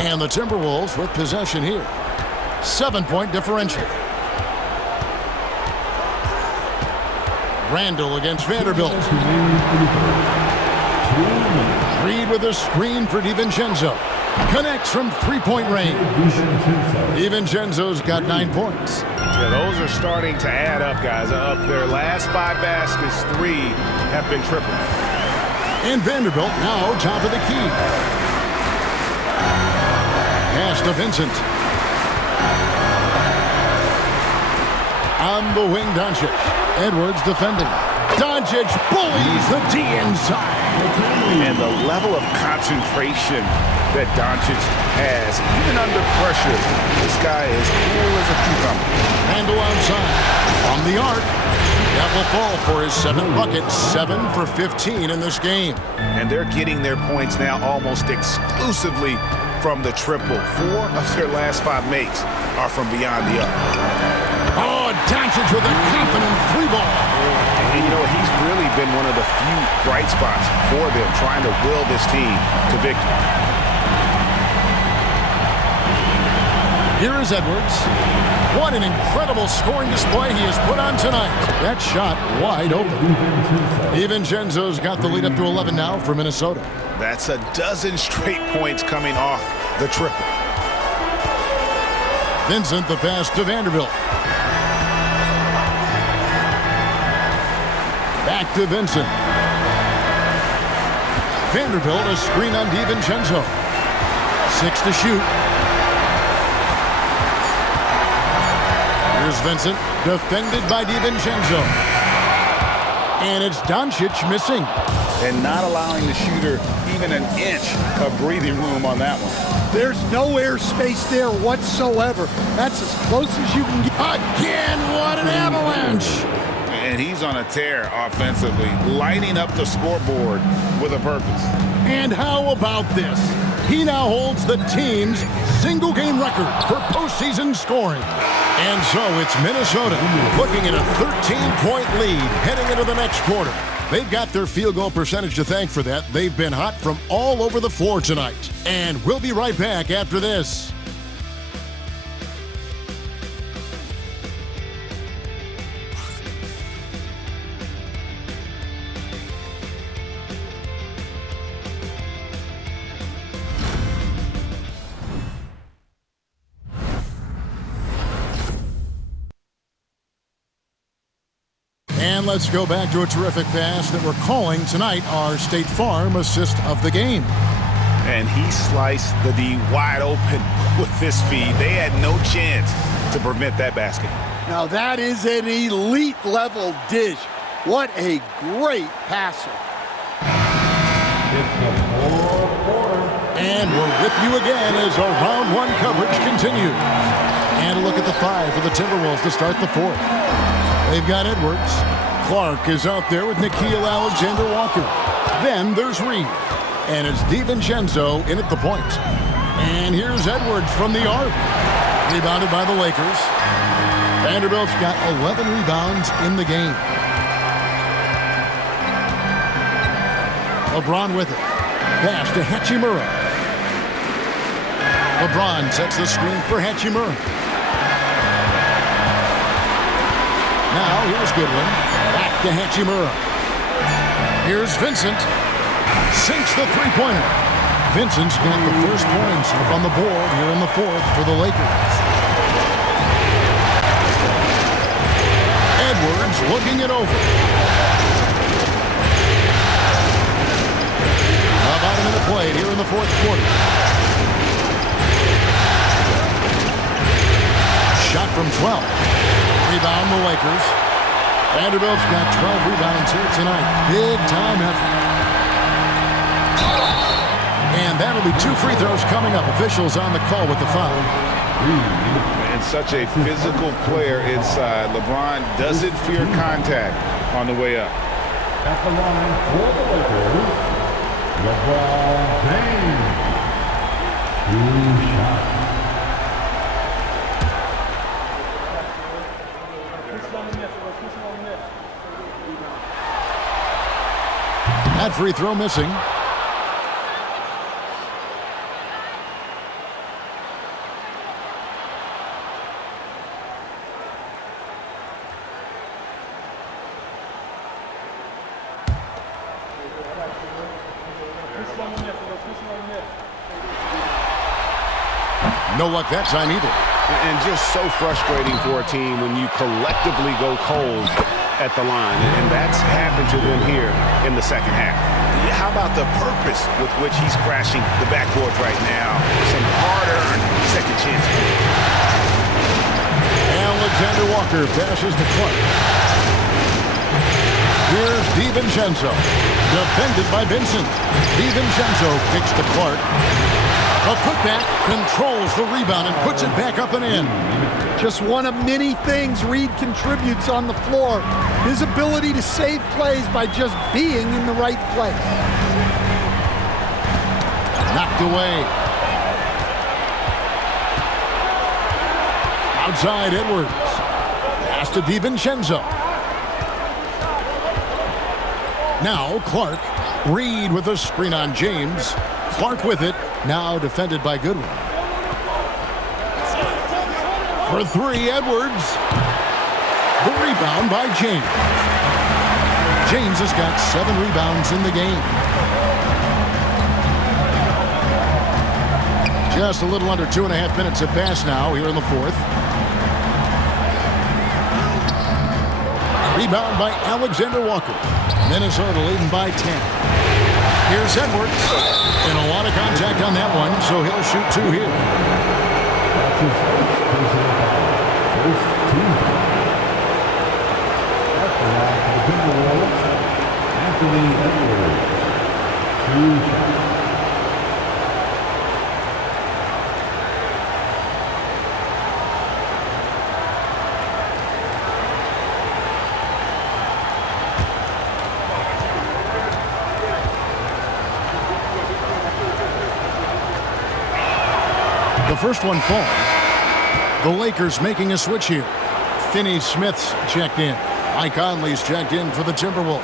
And the Timberwolves with possession here. 7-point differential. Randall against Vanderbilt. Reed with a screen for DiVincenzo. Connects from three-point range. DiVincenzo's got 9 points. Yeah, those are starting to add up, guys. Up their last 5 baskets, 3 have been triples. And Vanderbilt now top of the key. Pass to Vincent. On the wing, Doncic. Edwards defending. Doncic bullies the D inside. And the level of concentration that Doncic has, even under pressure, this guy is cool as a cucumber. Randall outside. From the arc. That will fall for his 7th bucket. 7 for 15 in this game. And they're getting their points now almost exclusively from the triple. 4 of their last 5 makes are from beyond the arc. Oh, Doncic with a confident 3-ball. And you know, he's really been one of the few bright spots for them, trying to will this team to victory. Here is Edwards. What an incredible scoring display he has put on tonight. That shot wide open. DiVincenzo's got the lead up to 11 now for Minnesota. That's a dozen straight points coming off the triple. Vincent the pass to Vanderbilt. Back to Vincent. Vanderbilt a screen on DiVincenzo. 6 to shoot. Here's Vincent, defended by DiVincenzo. And it's Doncic missing. And not allowing the shooter even an inch of breathing room on that one. There's no air space there whatsoever. That's as close as you can get. Again, what an avalanche. And he's on a tear offensively, lighting up the scoreboard with a purpose. And how about this? He now holds the team's single-game record for postseason scoring. And so it's Minnesota looking at a 13-point lead heading into the next quarter. They've got their field goal percentage to thank for that. They've been hot from all over the floor tonight. And we'll be right back after this. And let's go back to a terrific pass that we're calling tonight our State Farm assist of the game. And he sliced the D wide open with this feed. They had no chance to prevent that basket. Now that is an elite level dish. What a great passer. And we're with you again as our round 1 coverage continues. And a look at the 5 for the Timberwolves to start the 4th. They've got Edwards. Clark is out there with Nickeil Alexander-Walker. Then there's Reed. And it's DiVincenzo in at the point. And here's Edwards from the arc. Rebounded by the Lakers. Vanderbilt's got 11 rebounds in the game. LeBron with it. Pass to Hachimura. LeBron sets the screen for Hachimura. Now here's Goodwin. Back to Hachimura. Here's Vincent. Sinks the three-pointer. Vincent's got the first points up on the board here in the 4th for the Lakers. Edwards looking it over. About a minute played here in the 4th quarter. Shot from 12. Rebound the Lakers. Vanderbilt's got 12 rebounds here tonight. Big time effort. And that'll be 2 free throws coming up. Officials on the call with the foul. And such a physical player inside. LeBron doesn't fear contact on the way up. At the line for the Lakers, LeBron James. 2 shots. free throw missing. No luck that time either. And just so frustrating for a team when you collectively go cold at the line. And that's happened to them here in the second half. How about the purpose with which he's crashing the backboards right now? Some hard-earned second chance points. Alexander Walker passes to Clark. Here's DiVincenzo. Defended by Vincent. DiVincenzo kicks to Clark. A putback, controls the rebound and puts it back up and in. Just one of many things Reed contributes on the floor. His ability to save plays by just being in the right place. Knocked away. Outside Edwards. Pass to DiVincenzo. Now Clark. Reed with a screen on James. Clark with it. Now defended by Goodwin. For three, Edwards. The rebound by James. James has got 7 rebounds in the game. Just a little under 2.5 minutes have passed now here in the fourth. Rebound by Alexander Walker. Minnesota leading by 10. Here's Edwards. And a lot of contact on that one, so he'll shoot 2 here. That's his first team foul. That's the line for the Timberwolves. Anthony Edwards. 2 shots. The first one falls. The Lakers making a switch here. Finney Smith's checked in. Mike Conley's checked in for the Timberwolves.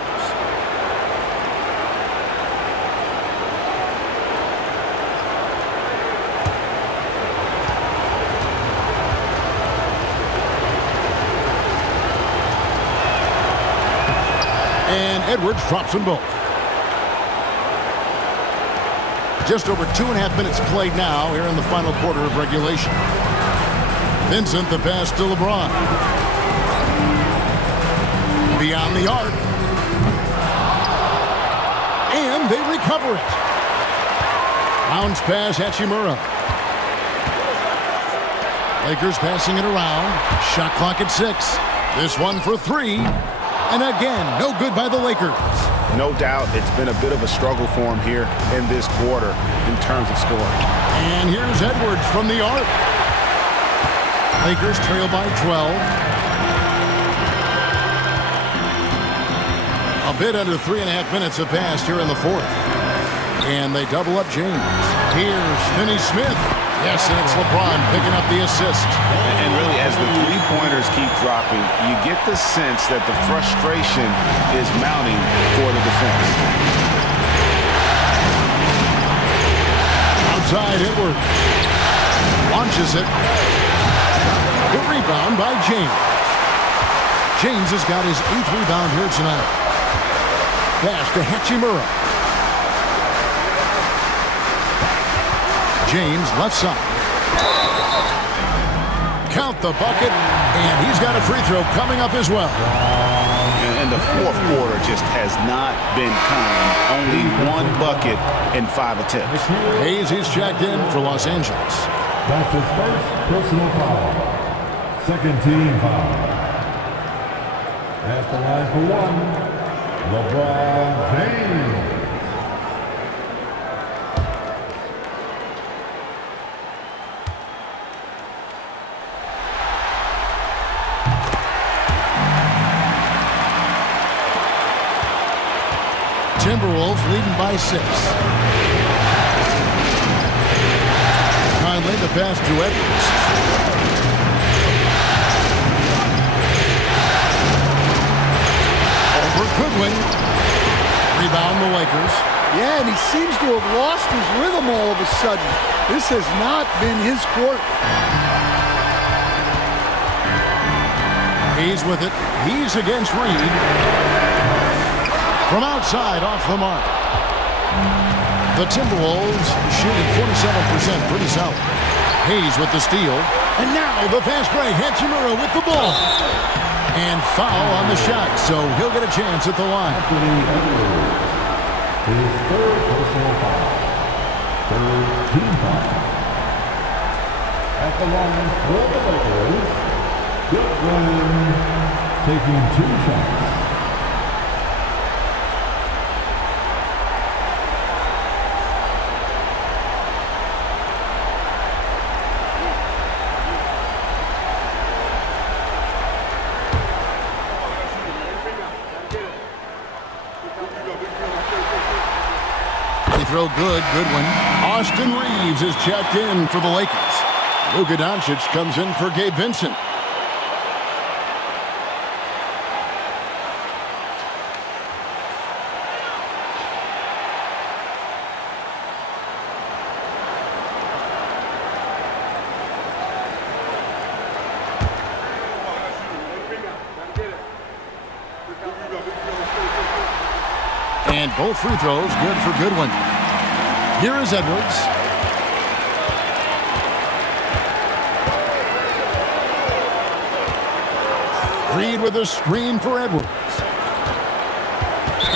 And Edwards drops them both. Just over 2.5 minutes played now here in the final quarter of regulation. Vincent, the pass to LeBron. Beyond the arc. And they recover it. Bounce pass, Hachimura. Lakers passing it around. Shot clock at 6. This one for 3. And again, no good by the Lakers. No doubt it's been a bit of a struggle for him here in this quarter in terms of scoring. And here's Edwards from the arc. Lakers trail by 12. A bit under 3.5 minutes have passed here in the fourth. And they double up James. Here's Finney Smith. Yes, and it's LeBron picking up the assist. And really, as the three-pointers keep dropping, you get the sense that the frustration is mounting for the defense. Outside Edwards. Launches it. The rebound by James. James has got his 8th rebound here tonight. Pass to Hachimura. James left side. Count the bucket, and he's got a free throw coming up as well. And the fourth quarter just has not been kind. Only 1 bucket in 5 attempts. Hayes, he's checked in for Los Angeles. That's his first personal foul. Second team foul. At the line for 1, LeBron James. Timberwolves leading by 6. Conley, the pass to Edwards. Over Goodwin. Rebound the Lakers. Yeah, and he seems to have lost his rhythm all of a sudden. This has not been his quarter. He's with it. He's against Reed. From outside, off the mark. The Timberwolves shooting 47%, pretty solid. Hayes with the steal. And now the fast break. Hachimura with the ball. And foul on the shot, so he'll get a chance at the line. His third personal foul. Third team foul. At the line for the Lakers, Goodwin taking 2 shots. Throw good one. Austin Reeves is checked in for the Lakers. Luka Doncic comes in for Gabe Vincent. And both free throws good for Goodwin. Here is Edwards. Reed with a screen for Edwards.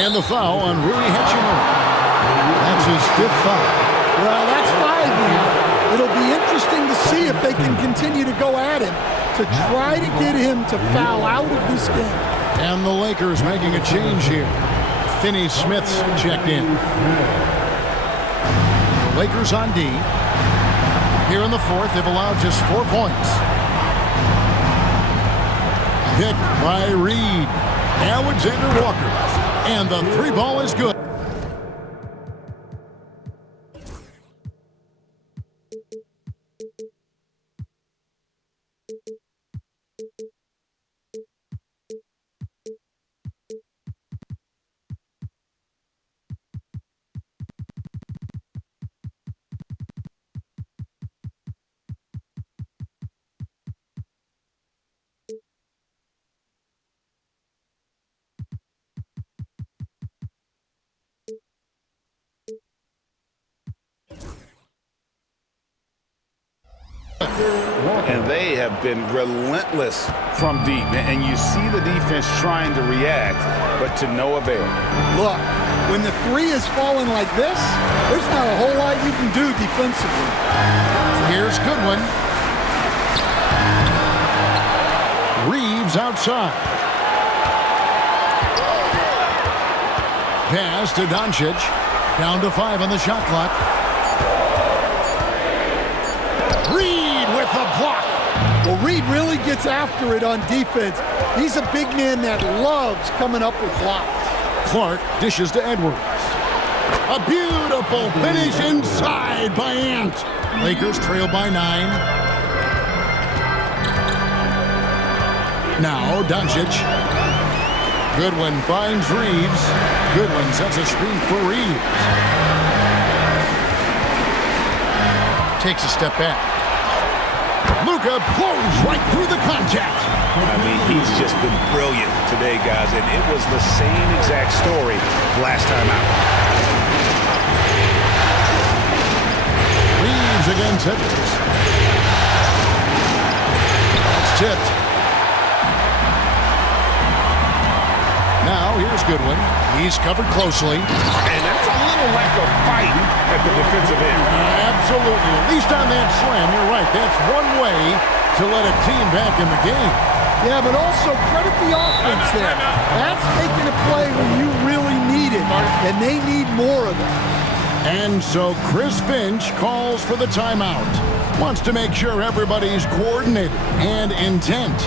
And the foul on Rui Hachimura. That's his 5th foul. Well, that's 5 now. It'll be interesting to see if they can continue to go at him to try to get him to foul out of this game. And the Lakers making a change here. Finney Smith's checked in. The Lakers on D. Here in the 4th, they've allowed just 4 points. Picked by Reed. Alexander Walker. And the 3 ball is good. And they have been relentless from deep. And you see the defense trying to react, but to no avail. Look, when the 3 is falling like this, there's not a whole lot you can do defensively. Here's Goodwin. Reeves outside. Pass to Doncic. Down to 5 on the shot clock. Reed with the block. Well, Reed really gets after it on defense. He's a big man that loves coming up with blocks. Clark dishes to Edwards. A beautiful finish inside by Ant. Lakers trail by 9. Now Doncic. Goodwin finds Reeves. Goodwin sets a screen for Reeves. Takes a step back. Luka blows right through the contact. I mean, he's just been brilliant today, guys, and it was the same exact story last time out. Reeves against Edwards. It's tipped. Now here's Goodwin. He's covered closely. And that's a little lack of fight at the defensive end. Absolutely. At least on that slam, you're right. That's one way to let a team back in the game. Yeah, but also credit the offense there. That's making a play when you really need it, and they need more of it. And so Chris Finch calls for the timeout. Wants to make sure everybody's coordinated and intent.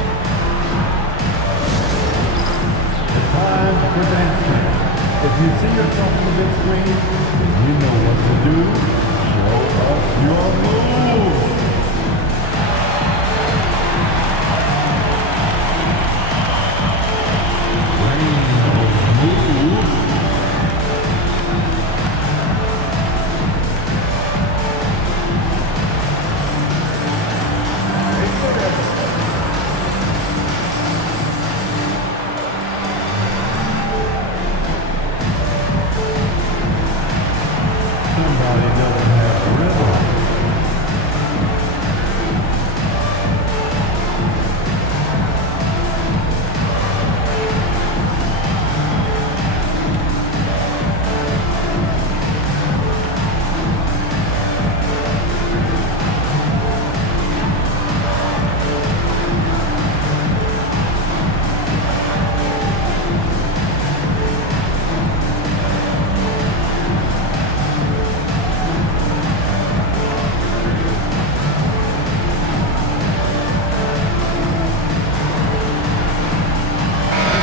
Time for dancing. If you see yourself on the big screen, then you know what to do. Show us your moves. Bring those moves somebody doesn't have rhythm.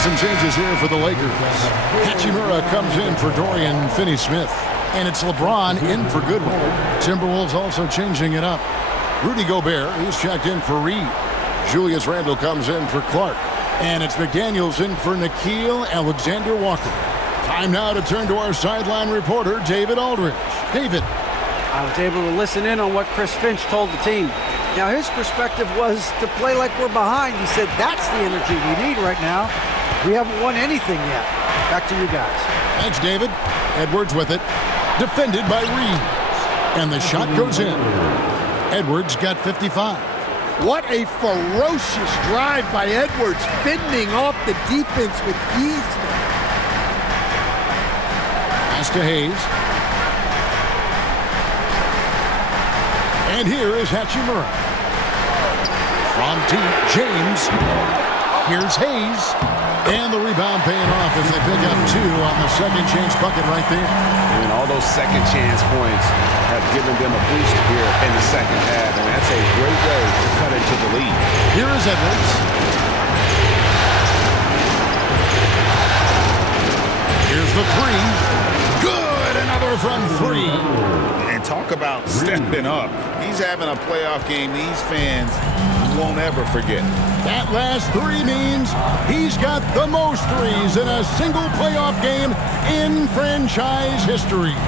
Some changes here for the Lakers. Hachimura comes in for Dorian Finney-Smith. And it's LeBron in for Goodwin. Timberwolves also changing it up. Rudy Gobert, he's checked in for Reed. Julius Randle comes in for Clark. And it's McDaniels in for Nickeil Alexander-Walker. Time now to turn to our sideline reporter, David Aldridge. David. I was able to listen in on what Chris Finch told the team. Now, his perspective was to play like we're behind. He said that's the energy we need right now. We haven't won anything yet. Back to you guys. Thanks, David. Edwards with it. Defended by Reed. And the shot goes in. Edwards got 55. What a ferocious drive by Edwards, fending off the defense with ease. Pass to Hayes. And here is Hachimura. From deep, James. Here's Hayes. And the rebound paying off as they pick up 2 on the second chance bucket right there. And all those second chance points have given them a boost here in the second half. And that's a great way to cut into the lead. Here is Edwards. Here's the 3. Good, another from 3. And talk about stepping up. He's having a playoff game these fans won't ever forget. That last 3 means he's got the most threes in a single playoff game in franchise history.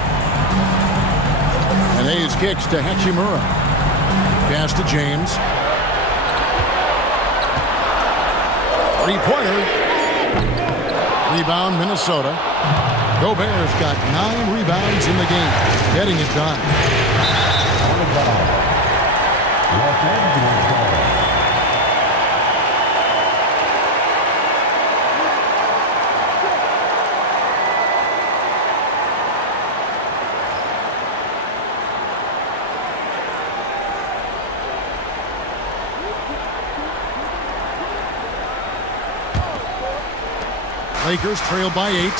And Hayes kicks to Hachimura. Pass to James. 3-pointer. Rebound, Minnesota. Gobert's got 9 rebounds in the game, getting it done. Los Angeles ball. Lakers trail by 8.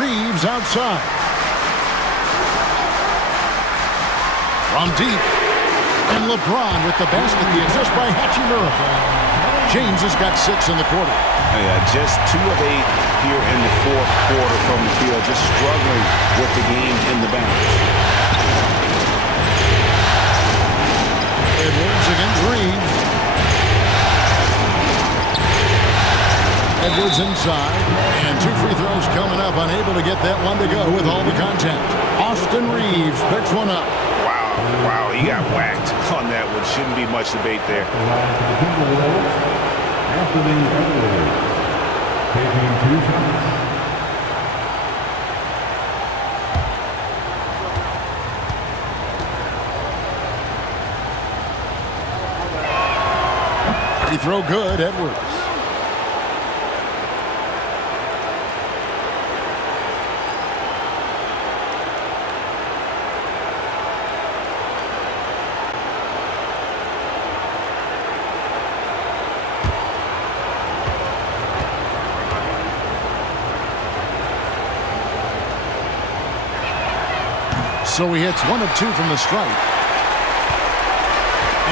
Reeves outside. From deep. And LeBron with the basket. The assist by Hachimura. James has got 6 in the quarter. Yeah, just 2 of 8 here in the fourth quarter from the field. Just struggling with the game in the bounce. Edwards against Reeves. Edwards inside, and 2 free throws coming up, unable to get that one to go with all the contact. Austin Reeves picks one up. Wow, he got whacked on that one. Shouldn't be much debate there. Timberwolves, Anthony Edwards, taking 2 shots. Free throw good, Edwards. So he hits 1 of 2 from the stripe.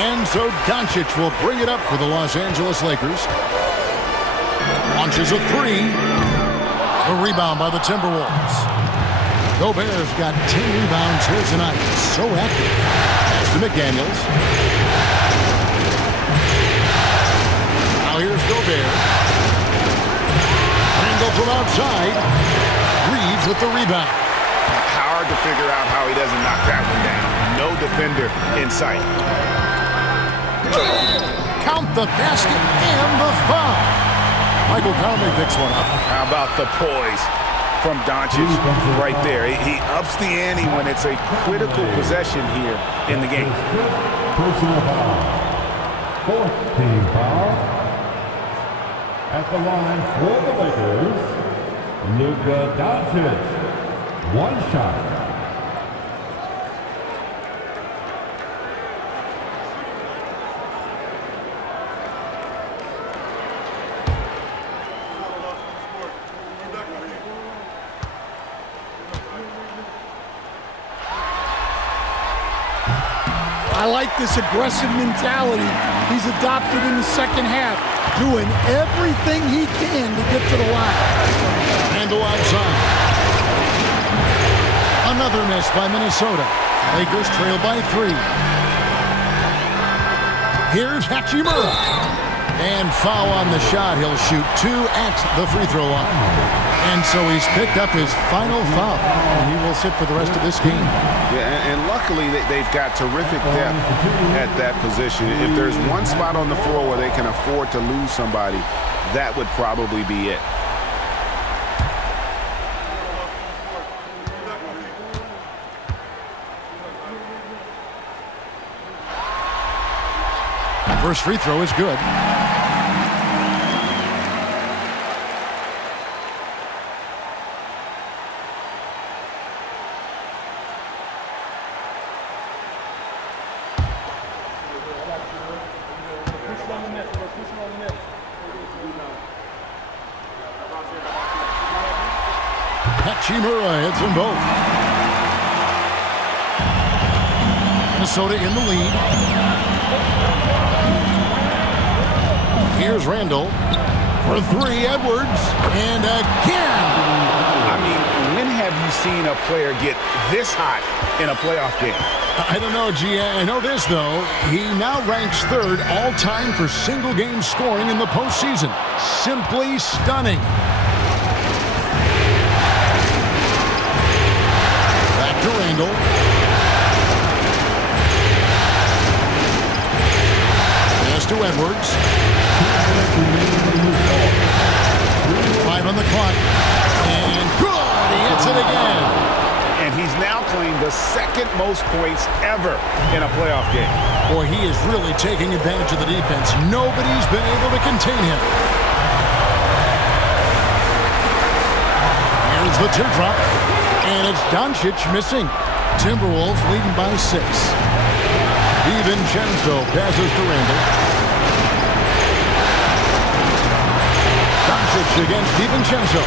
And so Doncic will bring it up for the Los Angeles Lakers. Launches a 3. A rebound by the Timberwolves. Gobert's got 10 rebounds here tonight. So active. Pass to McDaniels. Now here's Gobert. Randle from outside. Reeves with the rebound. Hard to figure out how he doesn't knock that one down. No defender in sight. Count the basket and the foul. Michael Conley picks one up. How about the poise? from Doncic right there. He ups the ante when it's a critical possession here in the game. Personal foul. Fourth team foul. At the line for the Lakers, Luka Doncic. One shot. I like this aggressive mentality he's adopted in the second half, doing everything he can to get to the line. Handle outside. Another miss by Minnesota. Lakers trail by 3. Here's Hachimura. And foul on the shot. He'll shoot 2 at the free throw line. And so he's picked up his final foul. And he will sit for the rest of this game. Yeah, and luckily they've got terrific depth at that position. If there's one spot on the floor where they can afford to lose somebody, that would probably be it. First free throw is good. Hachimura hits them both. Minnesota in the lead. Here's Randall for 3. Edwards, and again. I mean, when have you seen a player get this hot in a playoff game? I don't know, G. I know this, though. He now ranks 3rd all-time for single-game scoring in the postseason. Simply stunning. Back to Randall. Pass to Edwards. 5 on the clock. And good! He hits it again. And he's now claimed the 2nd most points ever in a playoff game. Boy, he is really taking advantage of the defense. Nobody's been able to contain him. Here's the teardrop. And it's Doncic missing. Timberwolves leading by 6. DiVincenzo passes to Randall. Doncic against DiVincenzo.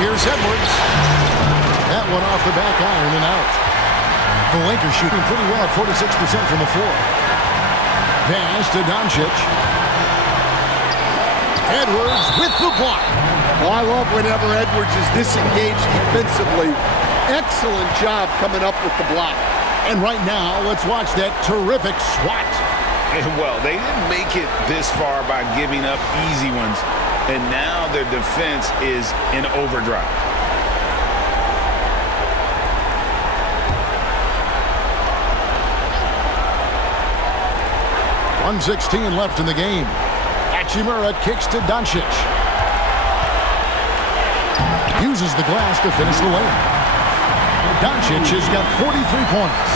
Here's Edwards. That one off the back iron and out. The Lakers shooting pretty well at 46% from the floor. Pass to Doncic. Edwards with the block. Well, I love whenever Edwards is this engaged defensively. Excellent job coming up with the block. And right now, let's watch that terrific swat. Well, they didn't make it this far by giving up easy ones. And now their defense is in overdrive. .116 left in the game. Hachimura kicks to Doncic. Uses the glass to finish the layup. Doncic has got 43 points.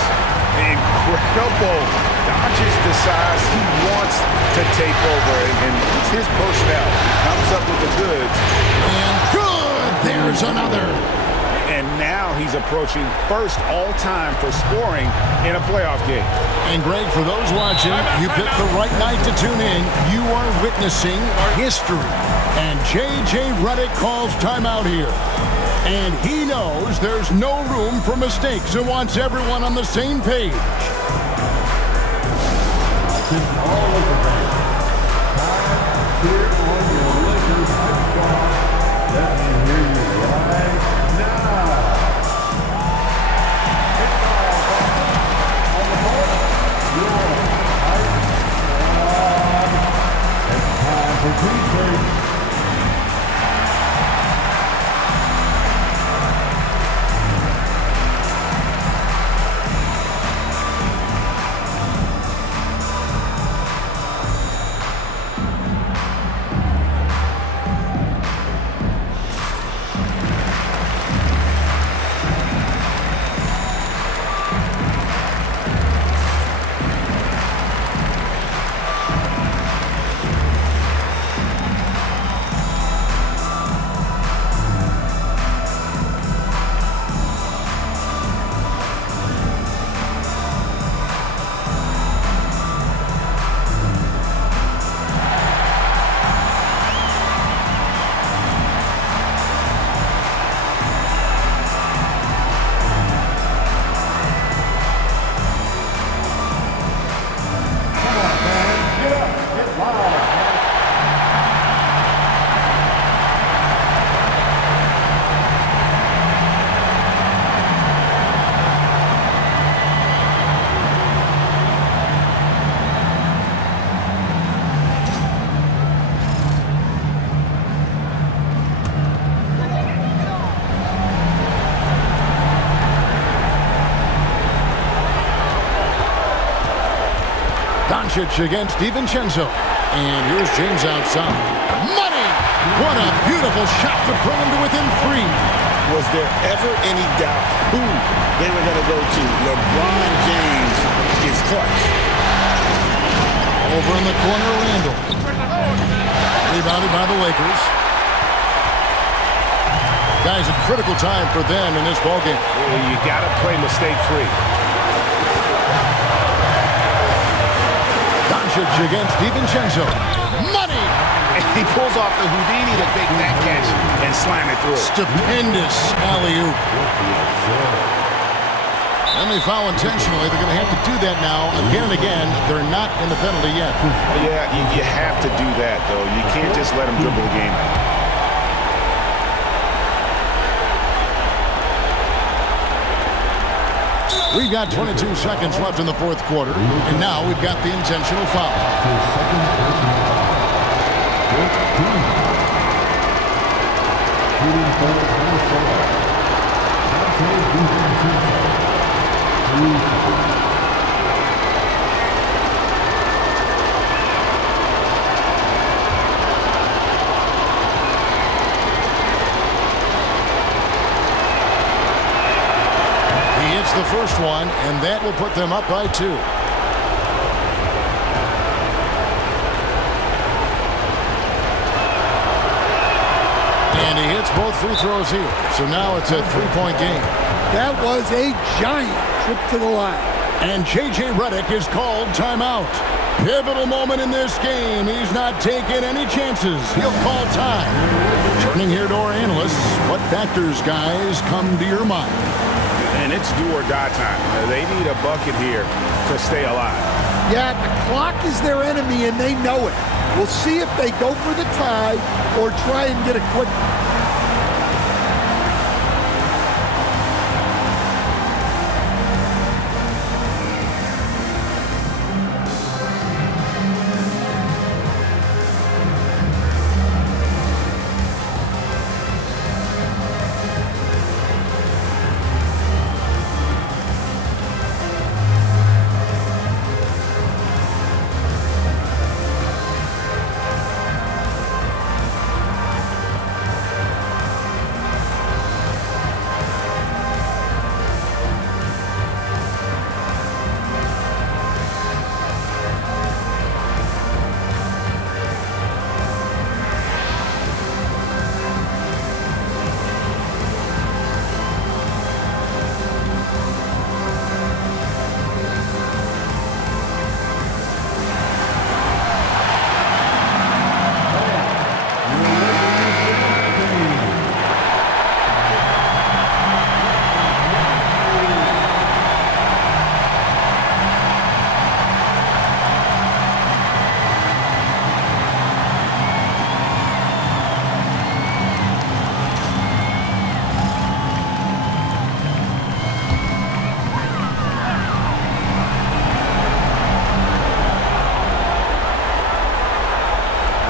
Incredible. Doncic decides he wants to take over, and it's his personality. He comes up with the goods. And good! There's another. And now he's approaching 1st all-time for scoring in a playoff game. And Greg, for those watching, you picked the right night to tune in. You are witnessing history. And J.J. Redick calls timeout here. And he knows there's no room for mistakes and wants everyone on the same page. All Laker fans, time to cheer on your Lakers high squad. Let me hear you right now. On the ball, your high squad. It's time for Tuesday. Doncic against DiVincenzo. And here's James outside. Money! What a beautiful shot to bring him to within 3. Was there ever any doubt who they were going to go to? LeBron James is clutch. Over in the corner, Randall. Rebounded by the Lakers. Guys, a critical time for them in this ballgame. You got to play mistake-free. Doncic against DiVincenzo. Money! He pulls off the Houdini to make that catch and slam it through. Stupendous alley-oop. And they foul intentionally. They're going to have to do that now again and again. They're not in the penalty yet. Yeah, you have to do that, though. You can't just let them dribble the game. We've got 22 seconds left in the fourth quarter, and now we've got the intentional foul. He hits the first one, and that will put them up by 2. And he hits both free throws here. So now it's a 3-point game. That was a giant trip to the line. And J.J. Redick is called timeout. Pivotal moment in this game. He's not taking any chances. He'll call time. Turning here to our analysts, what factors, guys, come to your mind? And it's do or die time. They need a bucket here to stay alive. Yeah, the clock is their enemy, and they know it. We'll see if they go for the tie or try and get a quick.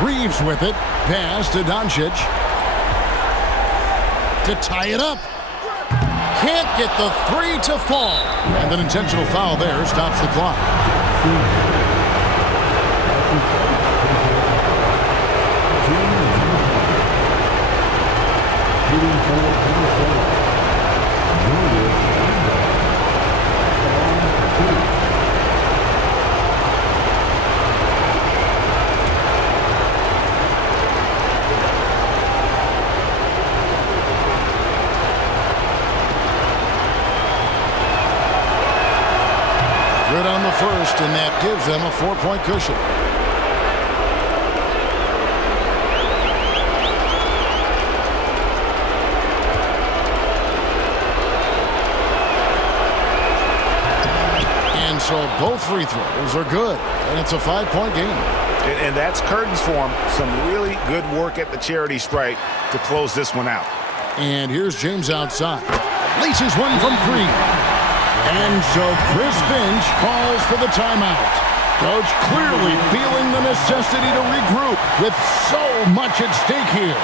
Reeves with it. Pass to Doncic. To tie it up. Can't get the 3 to fall. And an intentional foul there stops the clock. Good on the first, and that gives them a 4-point cushion. And so both free throws are good, and it's a 5-point game. And that's curtains for them. Some really good work at the charity stripe to close this one out. And here's James outside. Laces one from 3. And so Chris Finch calls for the timeout. Coach clearly feeling the necessity to regroup with so much at stake here.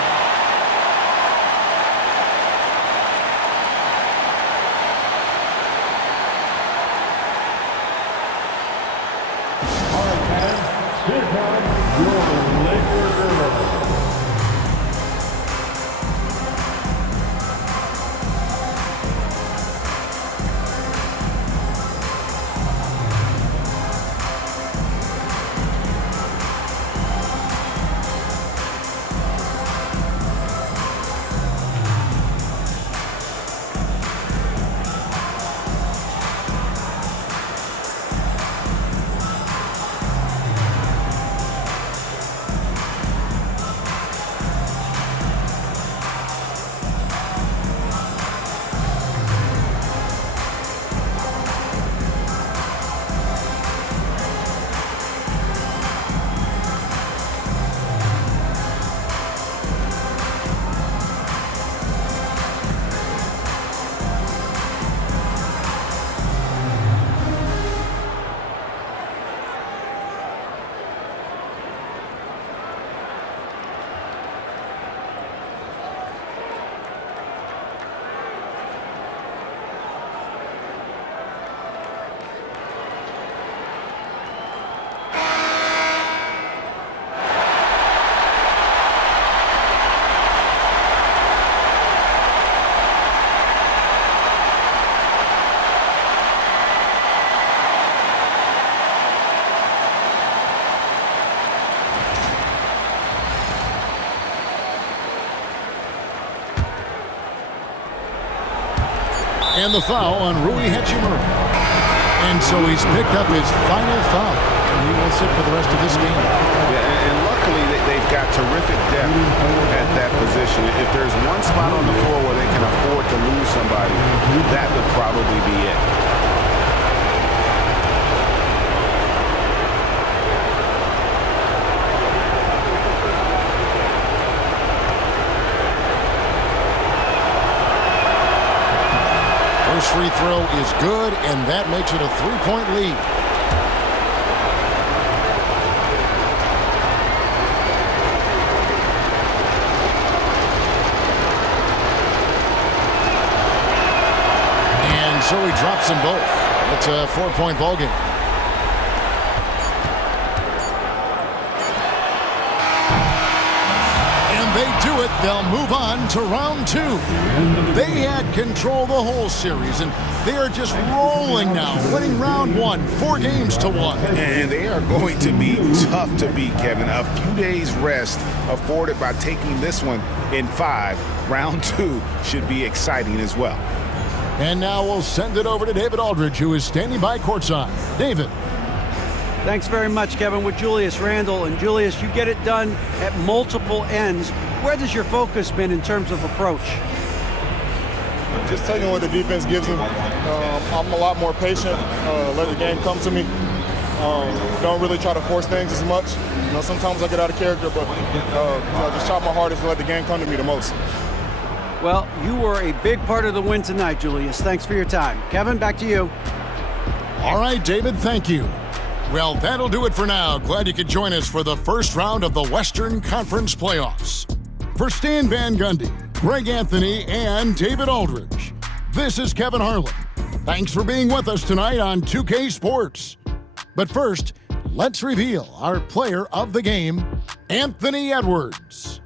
And the foul on Rui Hachimura. And so he's picked up his final foul. And he will sit for the rest of this game. Yeah, and luckily they've got terrific depth at that position. If there's one spot on the floor where they can afford to lose somebody, that would probably be it. First free throw is good, and that makes it a 3-point lead. And so he drops them both. It's a 4-point ball game. They do it, they'll move on to round 2. They had control the whole series, and they are just rolling now, winning round 1, 4-1. And they are going to be tough to beat, Kevin. A few days rest afforded by taking this one in 5. Round 2 should be exciting as well. And now we'll send it over to David Aldridge, who is standing by courtside. David. Thanks very much, Kevin, with Julius Randle. And Julius, you get it done at multiple ends. Where has your focus been in terms of approach? Just taking what the defense gives me. I'm a lot more patient, let the game come to me. Don't really try to force things as much. Sometimes I get out of character, but just try my hardest to let the game come to me the most. Well, you were a big part of the win tonight, Julius. Thanks for your time. Kevin, back to you. All right, David, thank you. Well, that'll do it for now. Glad you could join us for the first round of the Western Conference Playoffs. For Stan Van Gundy, Greg Anthony, and David Aldridge, this is Kevin Harlan. Thanks for being with us tonight on 2K Sports. But first, let's reveal our player of the game, Anthony Edwards.